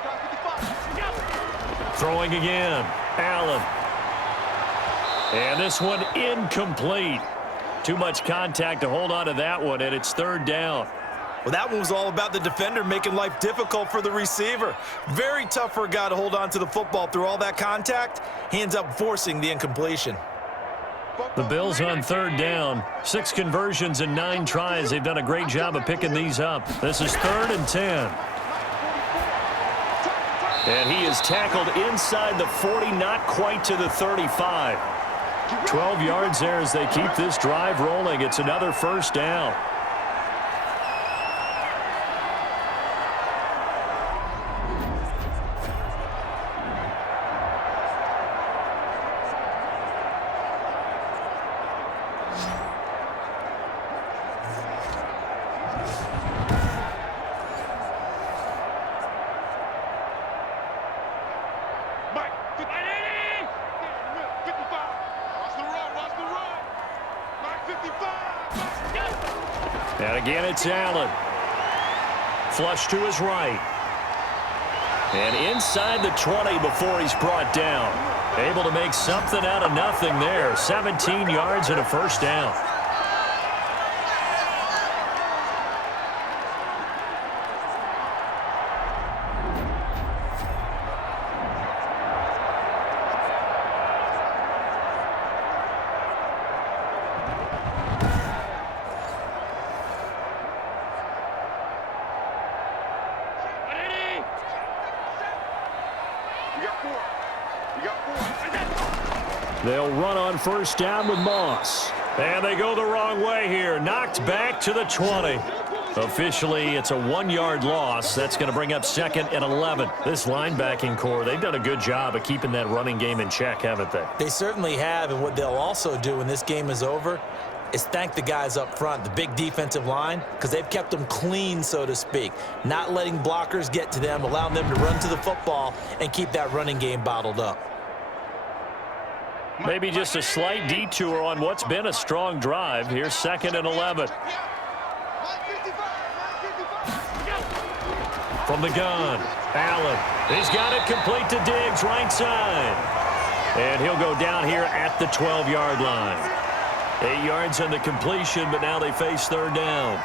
guys, 55. Throwing again, Allen. And this one incomplete. Too much contact to hold on to that one, and it's 3rd down. Well, that one was all about the defender making life difficult for the receiver. Very tough for a guy to hold on to the football through all that contact. He ends up forcing the incompletion. The Bills on 3rd down. 6 conversions and 9 tries. They've done a great job of picking these up. This is 3rd and 10. And he is tackled inside the 40, not quite to the 35. 12 yards there as they keep this drive rolling. It's another 1st down. And again, it's Allen. Flush to his right. And inside the 20 before he's brought down. Able to make something out of nothing there. 17 yards and a 1st down. They'll run on 1st down with Moss. And they go the wrong way here. Knocked back to the 20. Officially, it's a 1-yard loss. That's going to bring up 2nd and 11. This linebacking core, they've done a good job of keeping that running game in check, haven't they? They certainly have, and what they'll also do when this game is over is thank the guys up front, the big defensive line, because they've kept them clean, so to speak. Not letting blockers get to them, allowing them to run to the football and keep that running game bottled up. Maybe just a slight detour on what's been a strong drive. Here's 2nd and 11. From the gun, Allen. He's got it complete to Diggs, right side. And he'll go down here at the 12-yard line. 8 yards on the completion, but now they face 3rd down.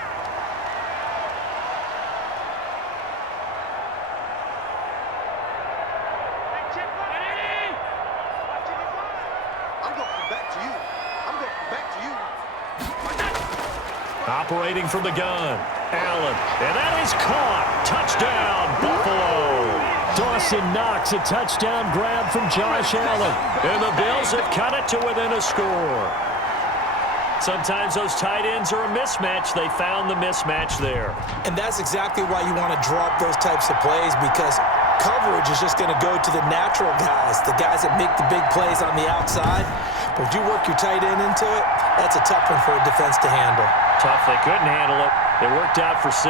Operating from the gun, Allen, and that is caught. Touchdown, Buffalo. Dawson Knox, a touchdown grab from Josh Allen. And the Bills have cut it to within a score. Sometimes those tight ends are a mismatch. They found the mismatch there. And that's exactly why you want to draw up those types of plays, because coverage is just going to go to the natural guys, the guys that make the big plays on the outside. But if you work your tight end into it, that's a tough one for a defense to handle. Tough. They couldn't handle it. It worked out for 6.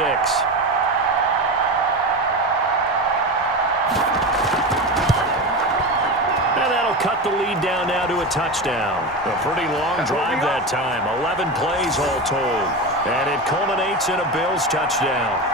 Cut the lead down now to a touchdown. A pretty long drive that time. 11 plays all told. And it culminates in a Bills touchdown.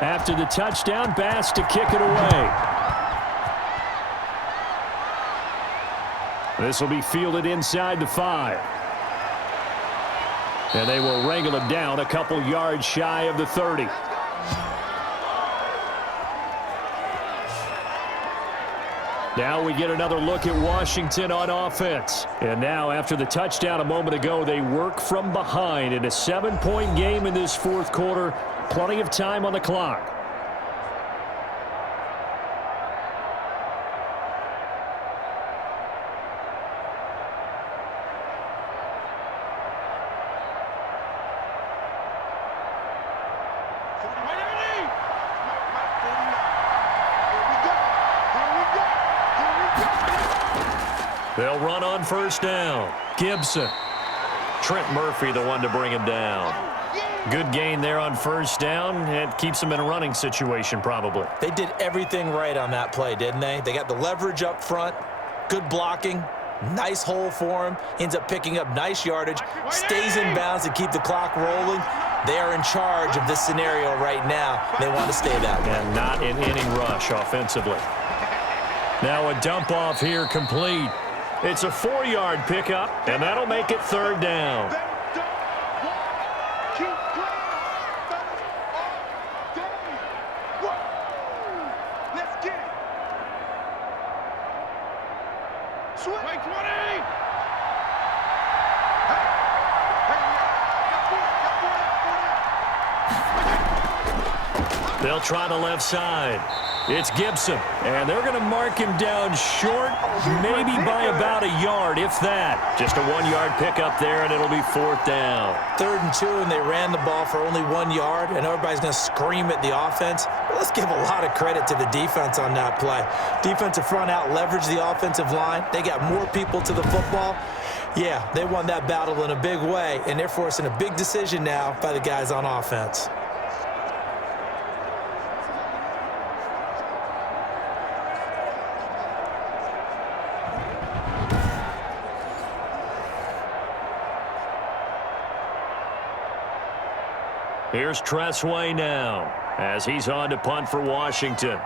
After the touchdown, Bass to kick it away. This will be fielded inside the 5. And they will wrangle him down a couple yards shy of the 30. Now we get another look at Washington on offense. And now, after the touchdown a moment ago, they work from behind in a 7-point game in this fourth quarter. Plenty of time on the clock. They'll run on first down. Gibson. Trent Murphy, the one to bring him down. Good gain there on first down. It keeps them in a running situation, probably. They did everything right on that play, didn't they? They got the leverage up front, good blocking, nice hole for him, ends up picking up nice yardage, stays in bounds to keep the clock rolling. They are in charge of this scenario right now. They want to stay that way. And not an inning rush offensively. Now a dump off here complete. It's a 4-yard pickup, and that'll make it third down. They'll try the left side. It's Gibson, and they're going to mark him down short, maybe by about a yard, if that. Just a 1-yard pickup there, and it'll be fourth down. 3rd and 2, and they ran the ball for only 1 yard, and everybody's going to scream at the offense. But let's give a lot of credit to the defense on that play. Defensive front out leveraged the offensive line. They got more people to the football. Yeah, they won that battle in a big way, and they're forcing a big decision now by the guys on offense. Here's Tressway now as he's on to punt for Washington.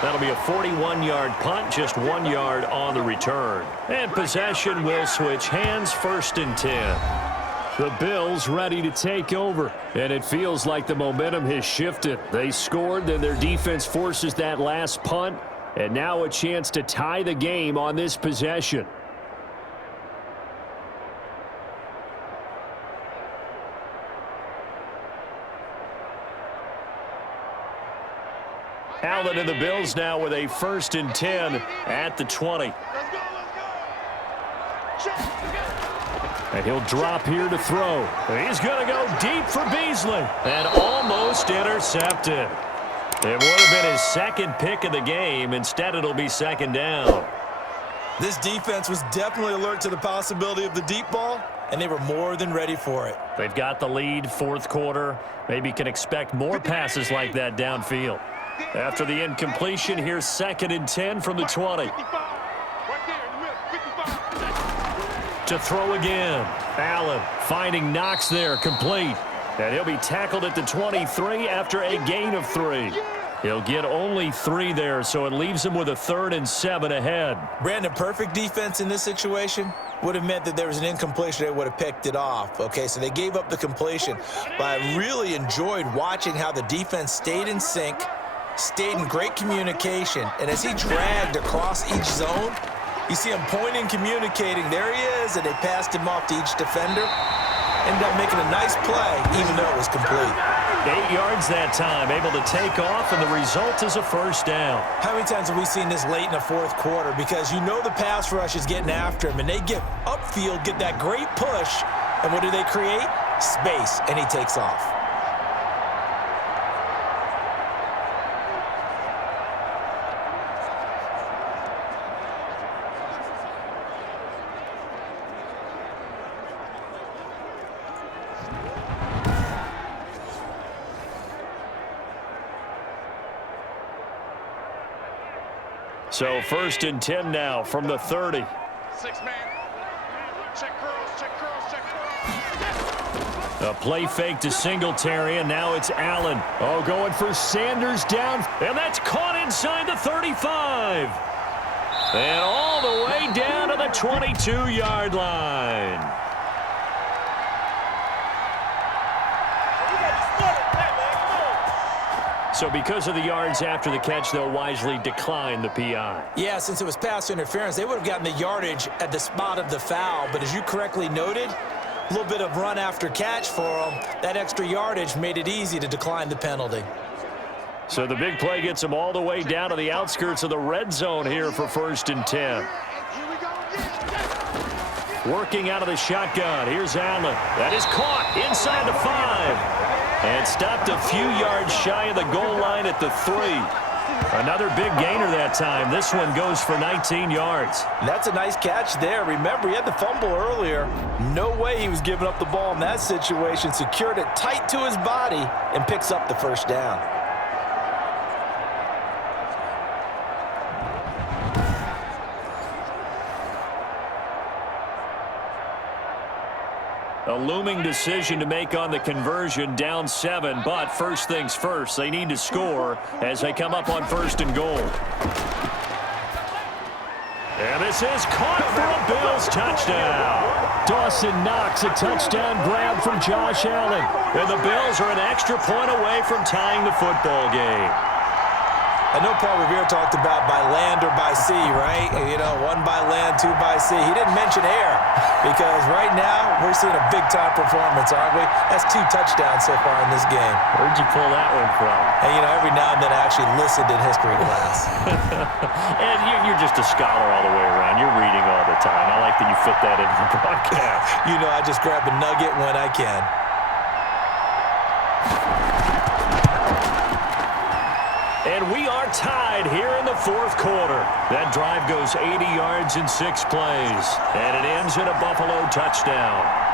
That'll be a 41-yard punt, just 1 yard on the return. And possession will switch hands, 1st and 10. The Bills ready to take over, and it feels like the momentum has shifted. They scored, then their defense forces that last punt, and now a chance to tie the game on this possession. Allen and the Bills now with a 1st and 10 at the 20. And he'll drop here to throw. He's going to go deep for Beasley. And almost intercepted. It would have been his 2nd pick of the game. Instead, it'll be 2nd down. This defense was definitely alert to the possibility of the deep ball, and they were more than ready for it. They've got the lead, 4th quarter. Maybe can expect more passes like that downfield. After the incompletion, here's 2nd and 10 from the 20. to throw again. Allen finding Knox there, complete. And he'll be tackled at the 23 after a gain of 3. He'll get only 3 there, so it leaves him with a 3rd and 7 ahead. Brandon, perfect defense in this situation would have meant that there was an incompletion. They would have picked it off. Okay, so they gave up the completion. But I really enjoyed watching how the defense stayed in sync, stayed in great communication. And as he dragged across each zone, you see him pointing, communicating. There he is, and they passed him off to each defender. Ended up making a nice play, even though it was complete. 8 yards that time, able to take off, and the result is a 1st down. How many times have we seen this late in the 4th quarter? Because you know the pass rush is getting after him, and they get upfield, get that great push, and what do they create? Space, and he takes off. So 1st and 10 now from the 30. 6-man. Check curls. A play fake to Singletary, and now it's Allen. Oh, going for Sanders down, and that's caught inside the 35. And all the way down to the 22-yard line. So because of the yards after the catch, they'll wisely decline the PI. Yeah, since it was pass interference, they would have gotten the yardage at the spot of the foul. But as you correctly noted, a little bit of run after catch for them. That extra yardage made it easy to decline the penalty. So the big play gets them all the way down to the outskirts of the red zone here for 1st and 10. Working out of the shotgun. Here's Allen. That is caught inside the 5. And stopped a few yards shy of the goal line at the 3. Another big gainer that time. This one goes for 19 yards. That's a nice catch there. Remember, he had the fumble earlier. No way he was giving up the ball in that situation. Secured it tight to his body and picks up the 1st down. A looming decision to make on the conversion, down 7, but first things first, they need to score as they come up on 1st and goal. And this is caught for a Bills touchdown. Dawson Knox, a touchdown grab from Josh Allen. And the Bills are an extra point away from tying the football game. I know Paul Revere talked about by land or by sea, right? You know, 1 by land, 2 by sea. He didn't mention air because right now we're seeing a big-time performance, aren't we? That's 2 touchdowns so far in this game. Where'd you pull that one from? And, you know, every now and then I actually listened in history class. And you're just a scholar all the way around. You're reading all the time. I like that you fit that into the broadcast. You know, I just grab a nugget when I can. And we are tied here in the 4th quarter. That drive goes 80 yards in 6 plays. And it ends in a Buffalo touchdown.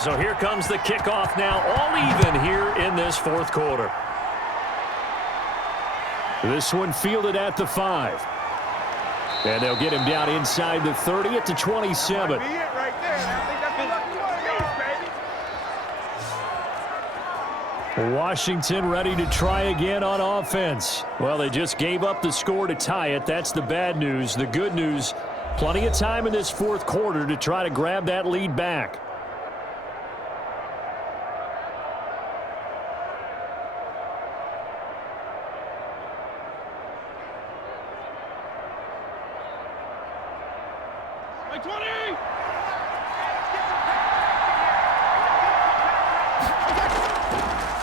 So here comes the kickoff now, all even here in this 4th quarter. This one fielded at the 5. And they'll get him down inside the 30 at the 27. Washington ready to try again on offense. Well, they just gave up the score to tie it. That's the bad news. The good news, plenty of time in this 4th quarter to try to grab that lead back.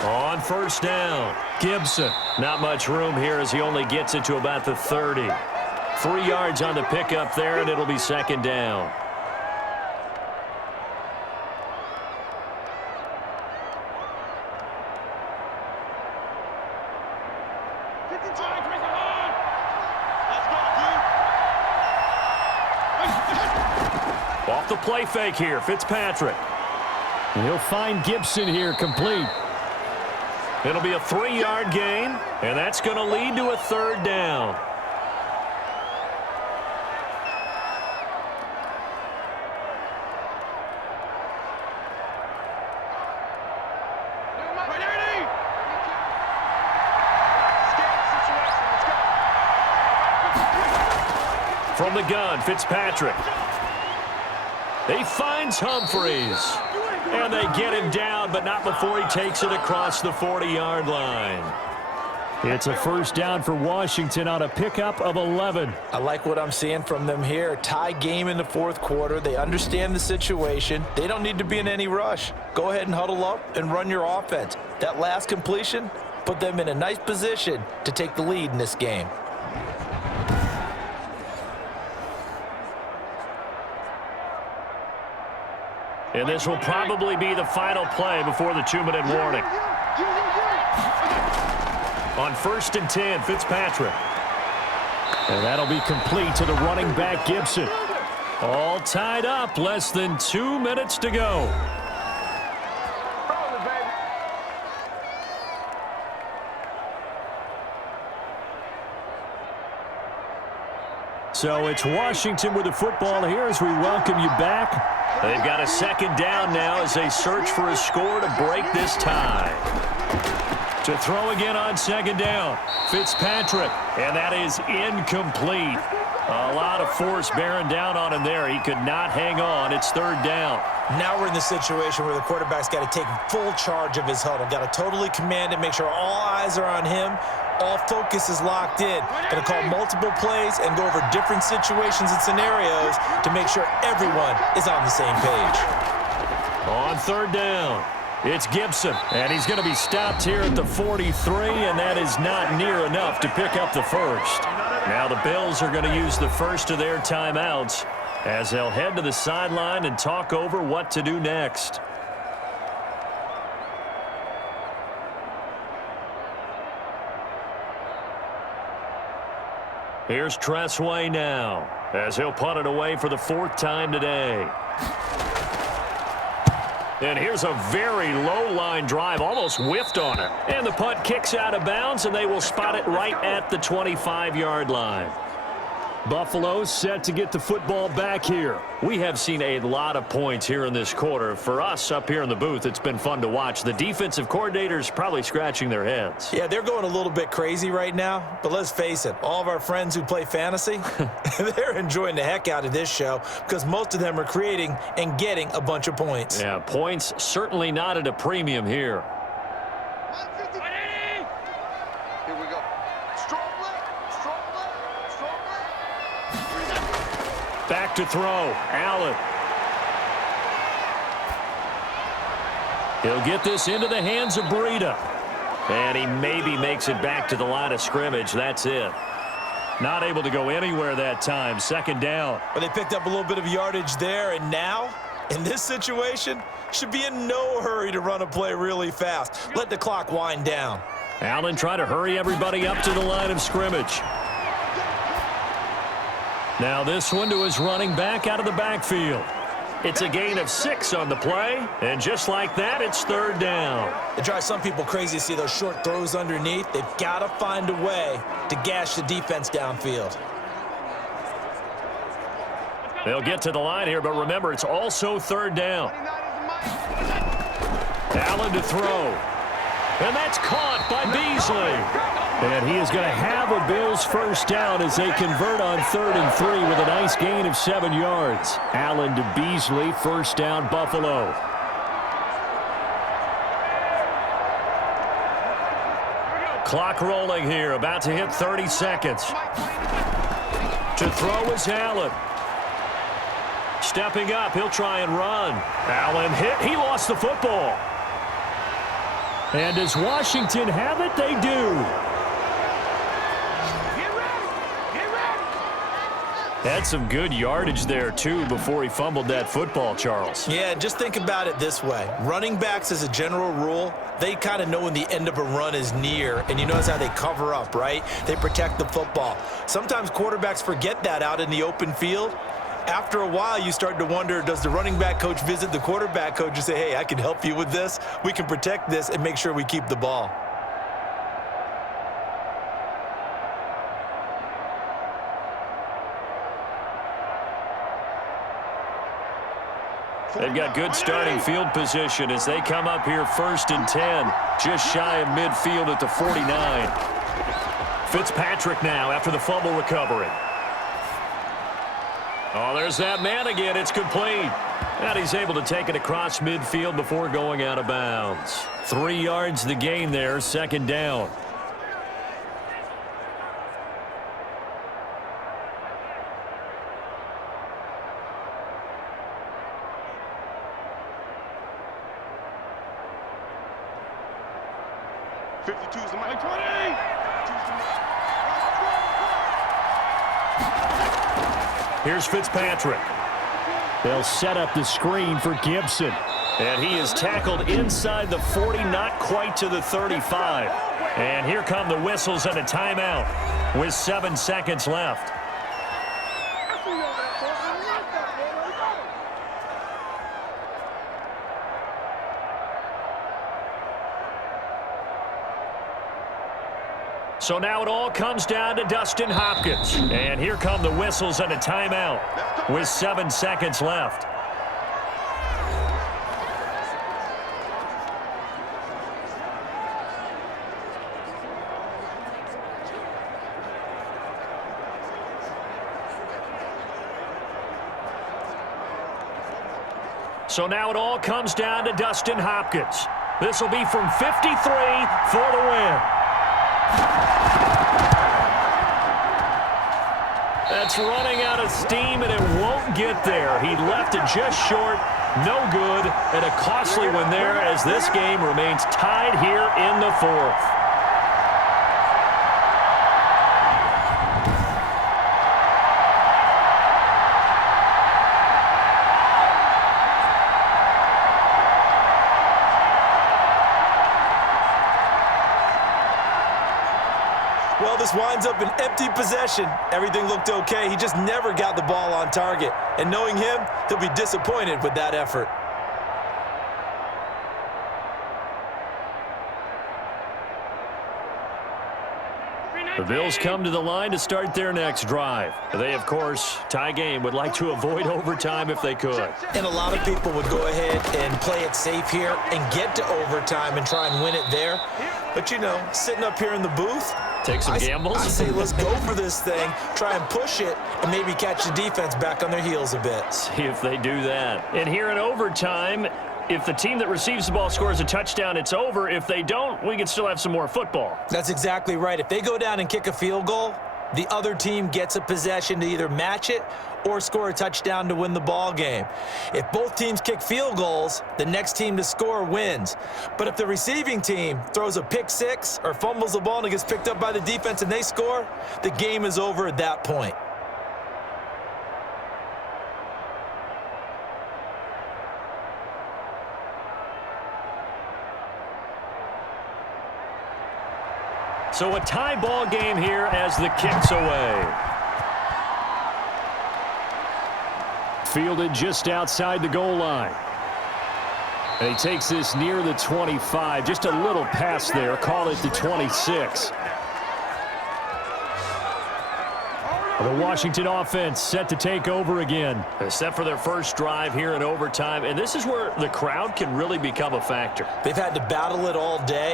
On 1st down, Gibson. Not much room here as he only gets it to about the 30. 3 yards on the pickup there, and it'll be second down. Off the play fake here, Fitzpatrick. He'll find Gibson here, complete. It'll be a 3-yard gain, and that's going to lead to a third down. From the gun, Fitzpatrick. He finds Humphreys. And they get him down, but not before he takes it across the 40-yard line. It's a first down for Washington on a pickup of 11. I like what I'm seeing from them here. Tie game in the fourth quarter. They understand the situation. They don't need to be in any rush. Go ahead and huddle up and run your offense. That last completion put them in a nice position to take the lead in this game. And this will probably be the final play before the 2-minute warning. On 1st and 10, Fitzpatrick. And that'll be complete to the running back, Gibson. All tied up, less than 2 minutes to go. So it's Washington with the football here as we welcome you back. They've got a second down now as they search for a score to break this tie. To throw again on second down, Fitzpatrick, and that is incomplete. A lot of force bearing down on him there. He could not hang on. It's third down. Now we're in the situation where the quarterback's got to take full charge of his huddle. Got to totally command it, make sure all eyes are on him. All focus is locked in. Going to call multiple plays and go over different situations and scenarios to make sure everyone is on the same page. On third down, it's Gibson, and he's going to be stopped here at the 43, and that is not near enough to pick up the first. Now the Bills are going to use the first of their timeouts as they'll head to the sideline and talk over what to do next. Here's Tressway now as he'll punt it away for the 4th time today. And here's a very low line drive, almost whiffed on it. And the punt kicks out of bounds, and they will spot it right at the 25-yard line. Buffalo set to get the football back here. We have seen a lot of points here in this quarter. For us up here in the booth, it's been fun to watch. The defensive coordinators probably scratching their heads. Yeah, they're going a little bit crazy right now, but let's face it, all of our friends who play fantasy, they're enjoying the heck out of this show because most of them are creating and getting a bunch of points. Yeah, points certainly not at a premium here. Here we go. Strong left, strong left, strong left. Back to throw, Allen. He'll get this into the hands of Breida. And he maybe makes it back to the line of scrimmage. That's it. Not able to go anywhere that time. Second down. But they picked up a little bit of yardage there, and now, in this situation, should be in no hurry to run a play really fast. Let the clock wind down. Allen trying to hurry everybody up to the line of scrimmage. Now this one to his running back out of the backfield. It's a gain of 6 on the play, and just like that, it's third down. It drives some people crazy to see those short throws underneath. They've got to find a way to gash the defense downfield. They'll get to the line here, but remember, it's also third down. Allen to throw. And that's caught by Beasley. And he is going to have a Bills first down as they convert on 3rd and 3 with a nice gain of 7 yards. Allen to Beasley, first down, Buffalo. Clock rolling here, about to hit 30 seconds. To throw is Allen. Stepping up, he'll try and run. Allen hit, he lost the football. And does Washington have it? They do. Had some good yardage there, too, before he fumbled that football, Charles. Yeah, just think about it this way. Running backs, as a general rule, they kind of know when the end of a run is near, and you notice how they cover up, right? They protect the football. Sometimes quarterbacks forget that out in the open field. After a while, you start to wonder, does the running back coach visit the quarterback coach and say, hey, I can help you with this. We can protect this and make sure we keep the ball. They've got good starting field position as they come up here 1st and 10, just shy of midfield at the 49. Fitzpatrick now after the fumble recovery. Oh, there's that man again. It's complete. And he's able to take it across midfield before going out of bounds. 3 yards the gain there, 2nd down. Here's Fitzpatrick. They'll set up the screen for Gibson. And he is tackled inside the 40, not quite to the 35. And here come the whistles and a timeout with 7 seconds left. So now it all comes down to Dustin Hopkins. And here come the whistles and a timeout with 7 seconds left. So now it all comes down to Dustin Hopkins. This will be from 53 for the win. That's running out of steam, and it won't get there. He left it just short, no good, and a costly one there as this game remains tied here in the 4th. Well, this winds up an empty possession. Everything looked okay. He just never got the ball on target. And knowing him, he'll be disappointed with that effort. The Bills come to the line to start their next drive. They, of course, tie game, would like to avoid overtime if they could. And a lot of people would go ahead and play it safe here and get to overtime and try and win it there. But, you know, sitting up here in the booth, take some gambles. I say let's go for this thing, try and push it, and maybe catch the defense back on their heels a bit. See if they do that. And here in overtime, if the team that receives the ball scores a touchdown, it's over. If they don't, we can still have some more football. That's exactly right. If they go down and kick a field goal, the other team gets a possession to either match it or score a touchdown to win the ball game. If both teams kick field goals, the next team to score wins. But if the receiving team throws a pick six or fumbles the ball and it gets picked up by the defense and they score, the game is over at that point. So a tie ball game here as the kick's away. Fielded just outside the goal line. And he takes this near the 25. Just a little pass there. Call it the 26. The Washington offense set to take over again. They're set for their first drive here in overtime, and this is where the crowd can really become a factor. They've had to battle it all day,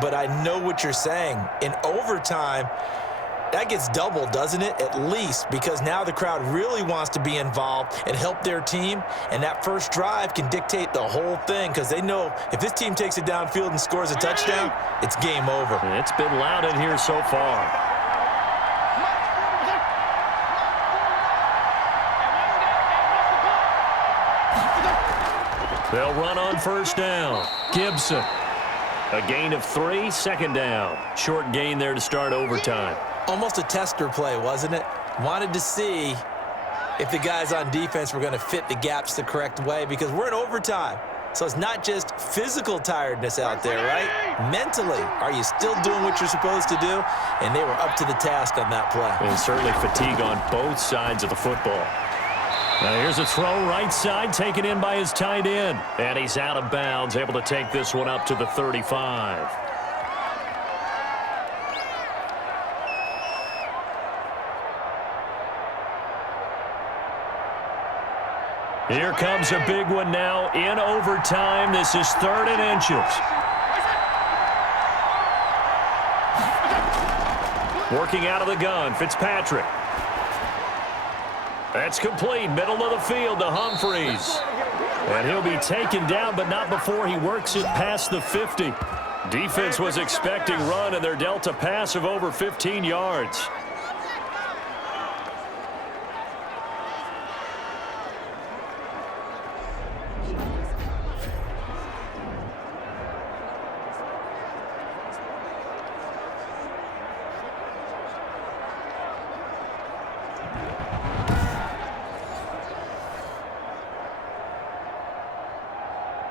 but I know what you're saying. In overtime, that gets doubled, doesn't it? At least, because now the crowd really wants to be involved and help their team, and that first drive can dictate the whole thing because they know if this team takes it downfield and scores a touchdown, it's game over. And it's been loud in here so far. They'll run on first down. Gibson. A gain of 3, second down. Short gain there to start overtime. Almost a tester play, wasn't it? Wanted to see if the guys on defense were going to fit the gaps the correct way, because we're in overtime. So it's not just physical tiredness out there, right? Mentally, are you still doing what you're supposed to do? And they were up to the task on that play. And certainly fatigue on both sides of the football. Now here's a throw right side, taken in by his tight end. And he's out of bounds, able to take this one up to the 35. Here comes a big one now in overtime. This is 3rd and inches. Working out of the gun, Fitzpatrick. That's complete, middle of the field to Humphreys. And he'll be taken down, but not before he works it past the 50. Defense was expecting run, and they're dealt a pass of over 15 yards.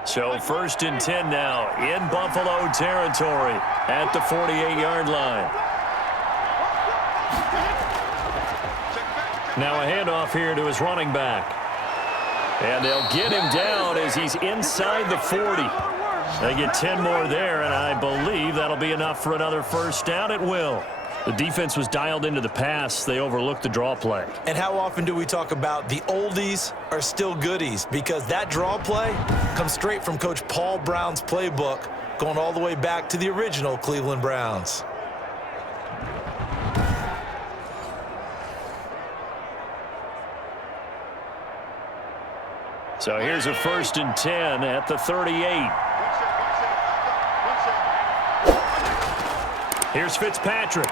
So 1st and 10 now in Buffalo territory at the 48-yard line. Now a handoff here to his running back. And they'll get him down as he's inside the 40. They get 10 more there, and I believe that'll be enough for another first down. It will. The defense was dialed into the pass. They overlooked the draw play. And how often do we talk about the oldies are still goodies? Because that draw play comes straight from Coach Paul Brown's playbook, going all the way back to the original Cleveland Browns. So here's a 1st and 10 at the 38. Here's Fitzpatrick.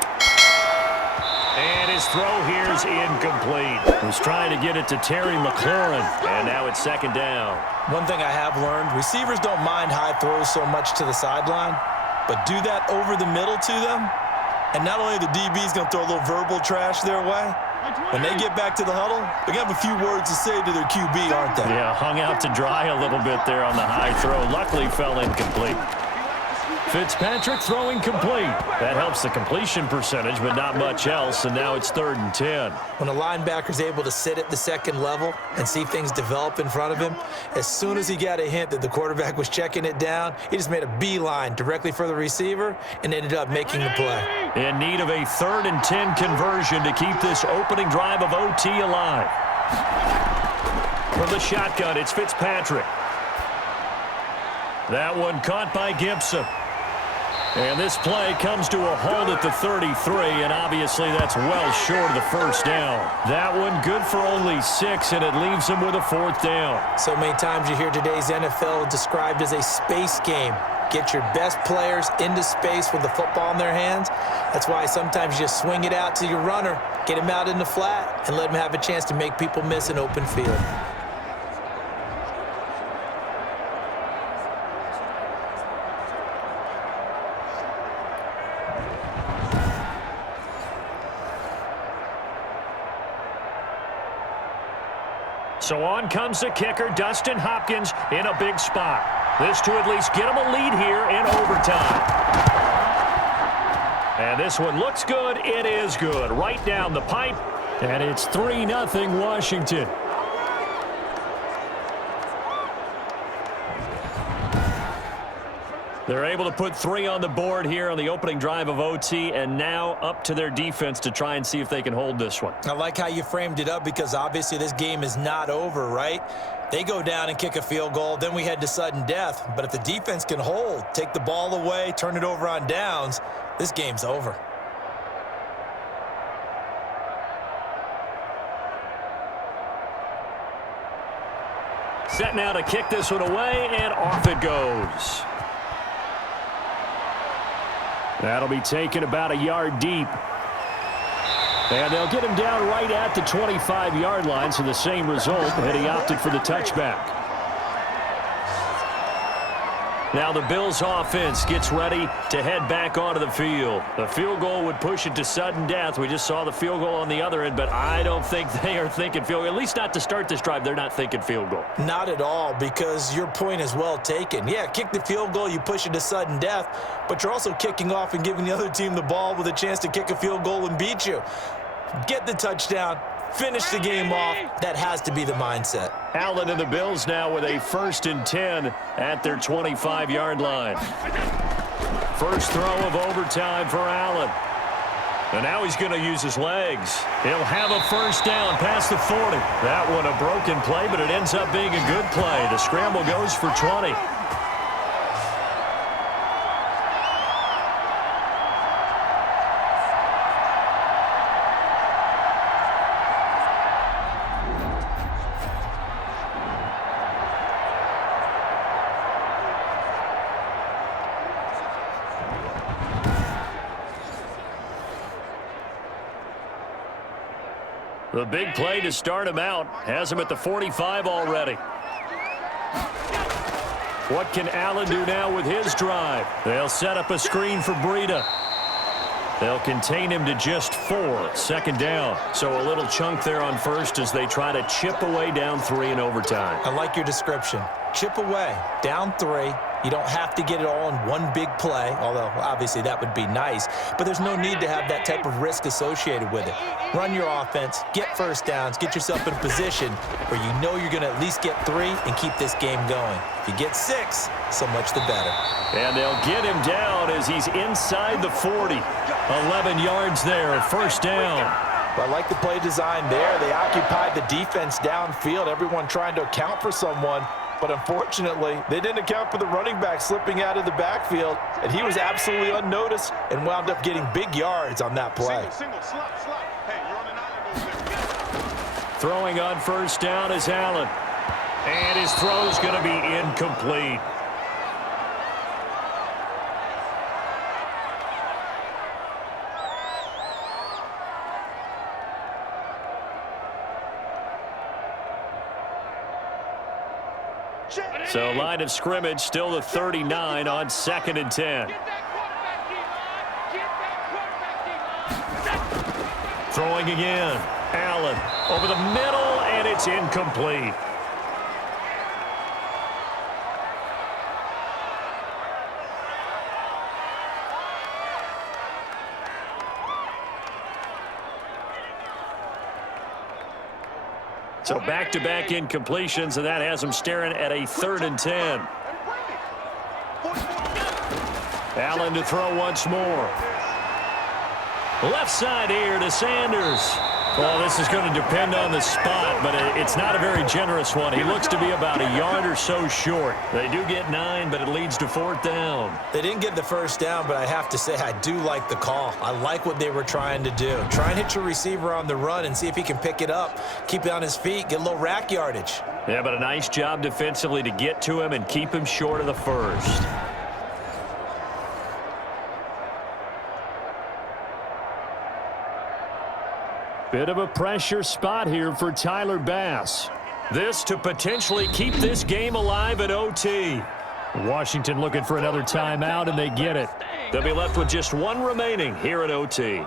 And his throw here's incomplete. He was trying to get it to Terry McLaurin, and now it's 2nd down. One thing I have learned, receivers don't mind high throws so much to the sideline, but do that over the middle to them, and not only the DB's going to throw a little verbal trash their way, when they get back to the huddle, they're going to have a few words to say to their QB, aren't they? Yeah, hung out to dry a little bit there on the high throw. Luckily fell incomplete. Fitzpatrick throwing complete. That helps the completion percentage, but not much else, and now it's 3rd and 10. When a linebacker's able to sit at the 2nd level and see things develop in front of him, as soon as he got a hint that the quarterback was checking it down, he just made a beeline directly for the receiver and ended up making the play. In need of a 3rd and 10 conversion to keep this opening drive of OT alive. From the shotgun, it's Fitzpatrick. That one caught by Gibson. And this play comes to a halt at the 33, and obviously that's well short of the first down. That one good for only 6, and it leaves him with a 4th down. So many times you hear today's NFL described as a space game. Get your best players into space with the football in their hands. That's why sometimes you just swing it out to your runner, get him out in the flat, and let him have a chance to make people miss an open field. So on comes the kicker, Dustin Hopkins, in a big spot. This to at least get him a lead here in overtime. And this one looks good. It is good. Right down the pipe. And it's 3-0 Washington. They're able to put 3 on the board here on the opening drive of OT, and now up to their defense to try and see if they can hold this one. I like how you framed it up, because obviously this game is not over, right? They go down and kick a field goal, then we head to sudden death. But if the defense can hold, take the ball away, turn it over on downs, this game's over. Set now to kick this one away, and off it goes. That'll be taken about a yard deep. And they'll get him down right at the 25-yard line, so the same result, and he opted for the touchback. Now the Bills offense gets ready to head back onto the field. The field goal would push it to sudden death. We just saw the field goal on the other end, but I don't think they are thinking field goal. At least not to start this drive. They're not thinking field goal. Not at all, because your point is well taken. Yeah, kick the field goal, you push it to sudden death, but you're also kicking off and giving the other team the ball with a chance to kick a field goal and beat you. Get the touchdown. Finish the game off. That has to be the mindset. Allen and the Bills now with a 1st and 10 at their 25-yard line. First throw of overtime for Allen. And now he's going to use his legs. He'll have a first down past the 40. That one a broken play, but it ends up being a good play. The scramble goes for 20. The big play to start him out has him at the 45 already. What can Allen do now with his drive? They'll set up a screen for Breida. They'll contain him to just 4. Second down. So a little chunk there on first as they try to chip away down 3 in overtime. I like your description. Chip away, down 3. You don't have to get it all in one big play, although obviously that would be nice, but there's no need to have that type of risk associated with it. Run your offense, get first downs, get yourself in a position where you know you're going to at least get 3 and keep this game going. If you get 6, so much the better. And they'll get him down as he's inside the 40. 11 yards there, first down. But I like the play design there. They occupied the defense downfield, everyone trying to account for someone. But unfortunately, they didn't account for the running back slipping out of the backfield, and he was absolutely unnoticed and wound up getting big yards on that play. Throwing on first down is Allen. And his throw's going to be incomplete. So line of scrimmage still the 39 on 2nd and 10. Throwing again. Allen over the middle, and it's incomplete. So back-to-back incompletions, and that has him staring at a 3rd and 10. Allen to throw once more. Left side here to Sanders. Well, this is going to depend on the spot, but it's not a very generous one. He looks to be about a yard or so short. They do get 9, but it leads to 4th down. They didn't get the first down, but I have to say I do like the call. I like what they were trying to do. Try and hit your receiver on the run and see if he can pick it up, keep it on his feet, get a little rack yardage. Yeah, but a nice job defensively to get to him and keep him short of the first. Bit of a pressure spot here for Tyler Bass. This to potentially keep this game alive at OT. Washington looking for another timeout, and they get it. They'll be left with just 1 remaining here at OT.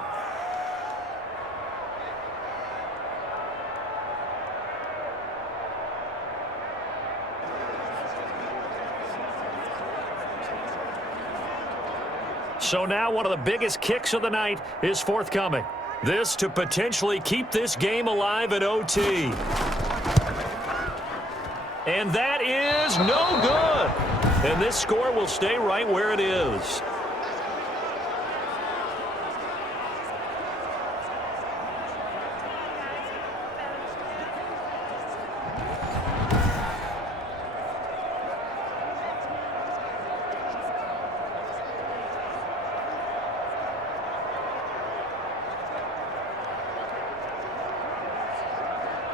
So now one of the biggest kicks of the night is forthcoming. This to potentially keep this game alive at OT. And that is no good. And this score will stay right where it is.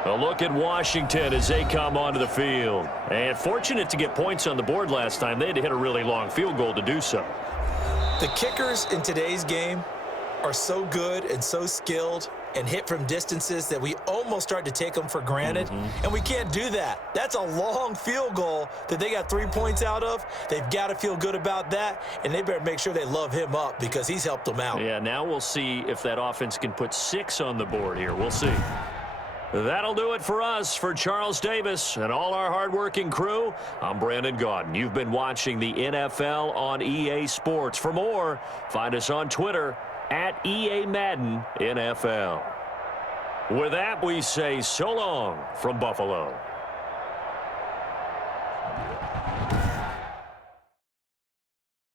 A look at Washington as they come onto the field. And fortunate to get points on the board last time. They had to hit a really long field goal to do so. The kickers in today's game are so good and so skilled and hit from distances that we almost start to take them for granted. And we can't do that. That's a long field goal that they got 3 points out of. They've got to feel good about that, and they better make sure they love him up because he's helped them out. Yeah, now we'll see if that offense can put 6 on the board here. We'll see. That'll do it for us. For Charles Davis and all our hardworking crew, I'm Brandon Gaudin. You've been watching the NFL on EA Sports. For more, find us on Twitter at EA Madden NFL. With that, we say so long from Buffalo.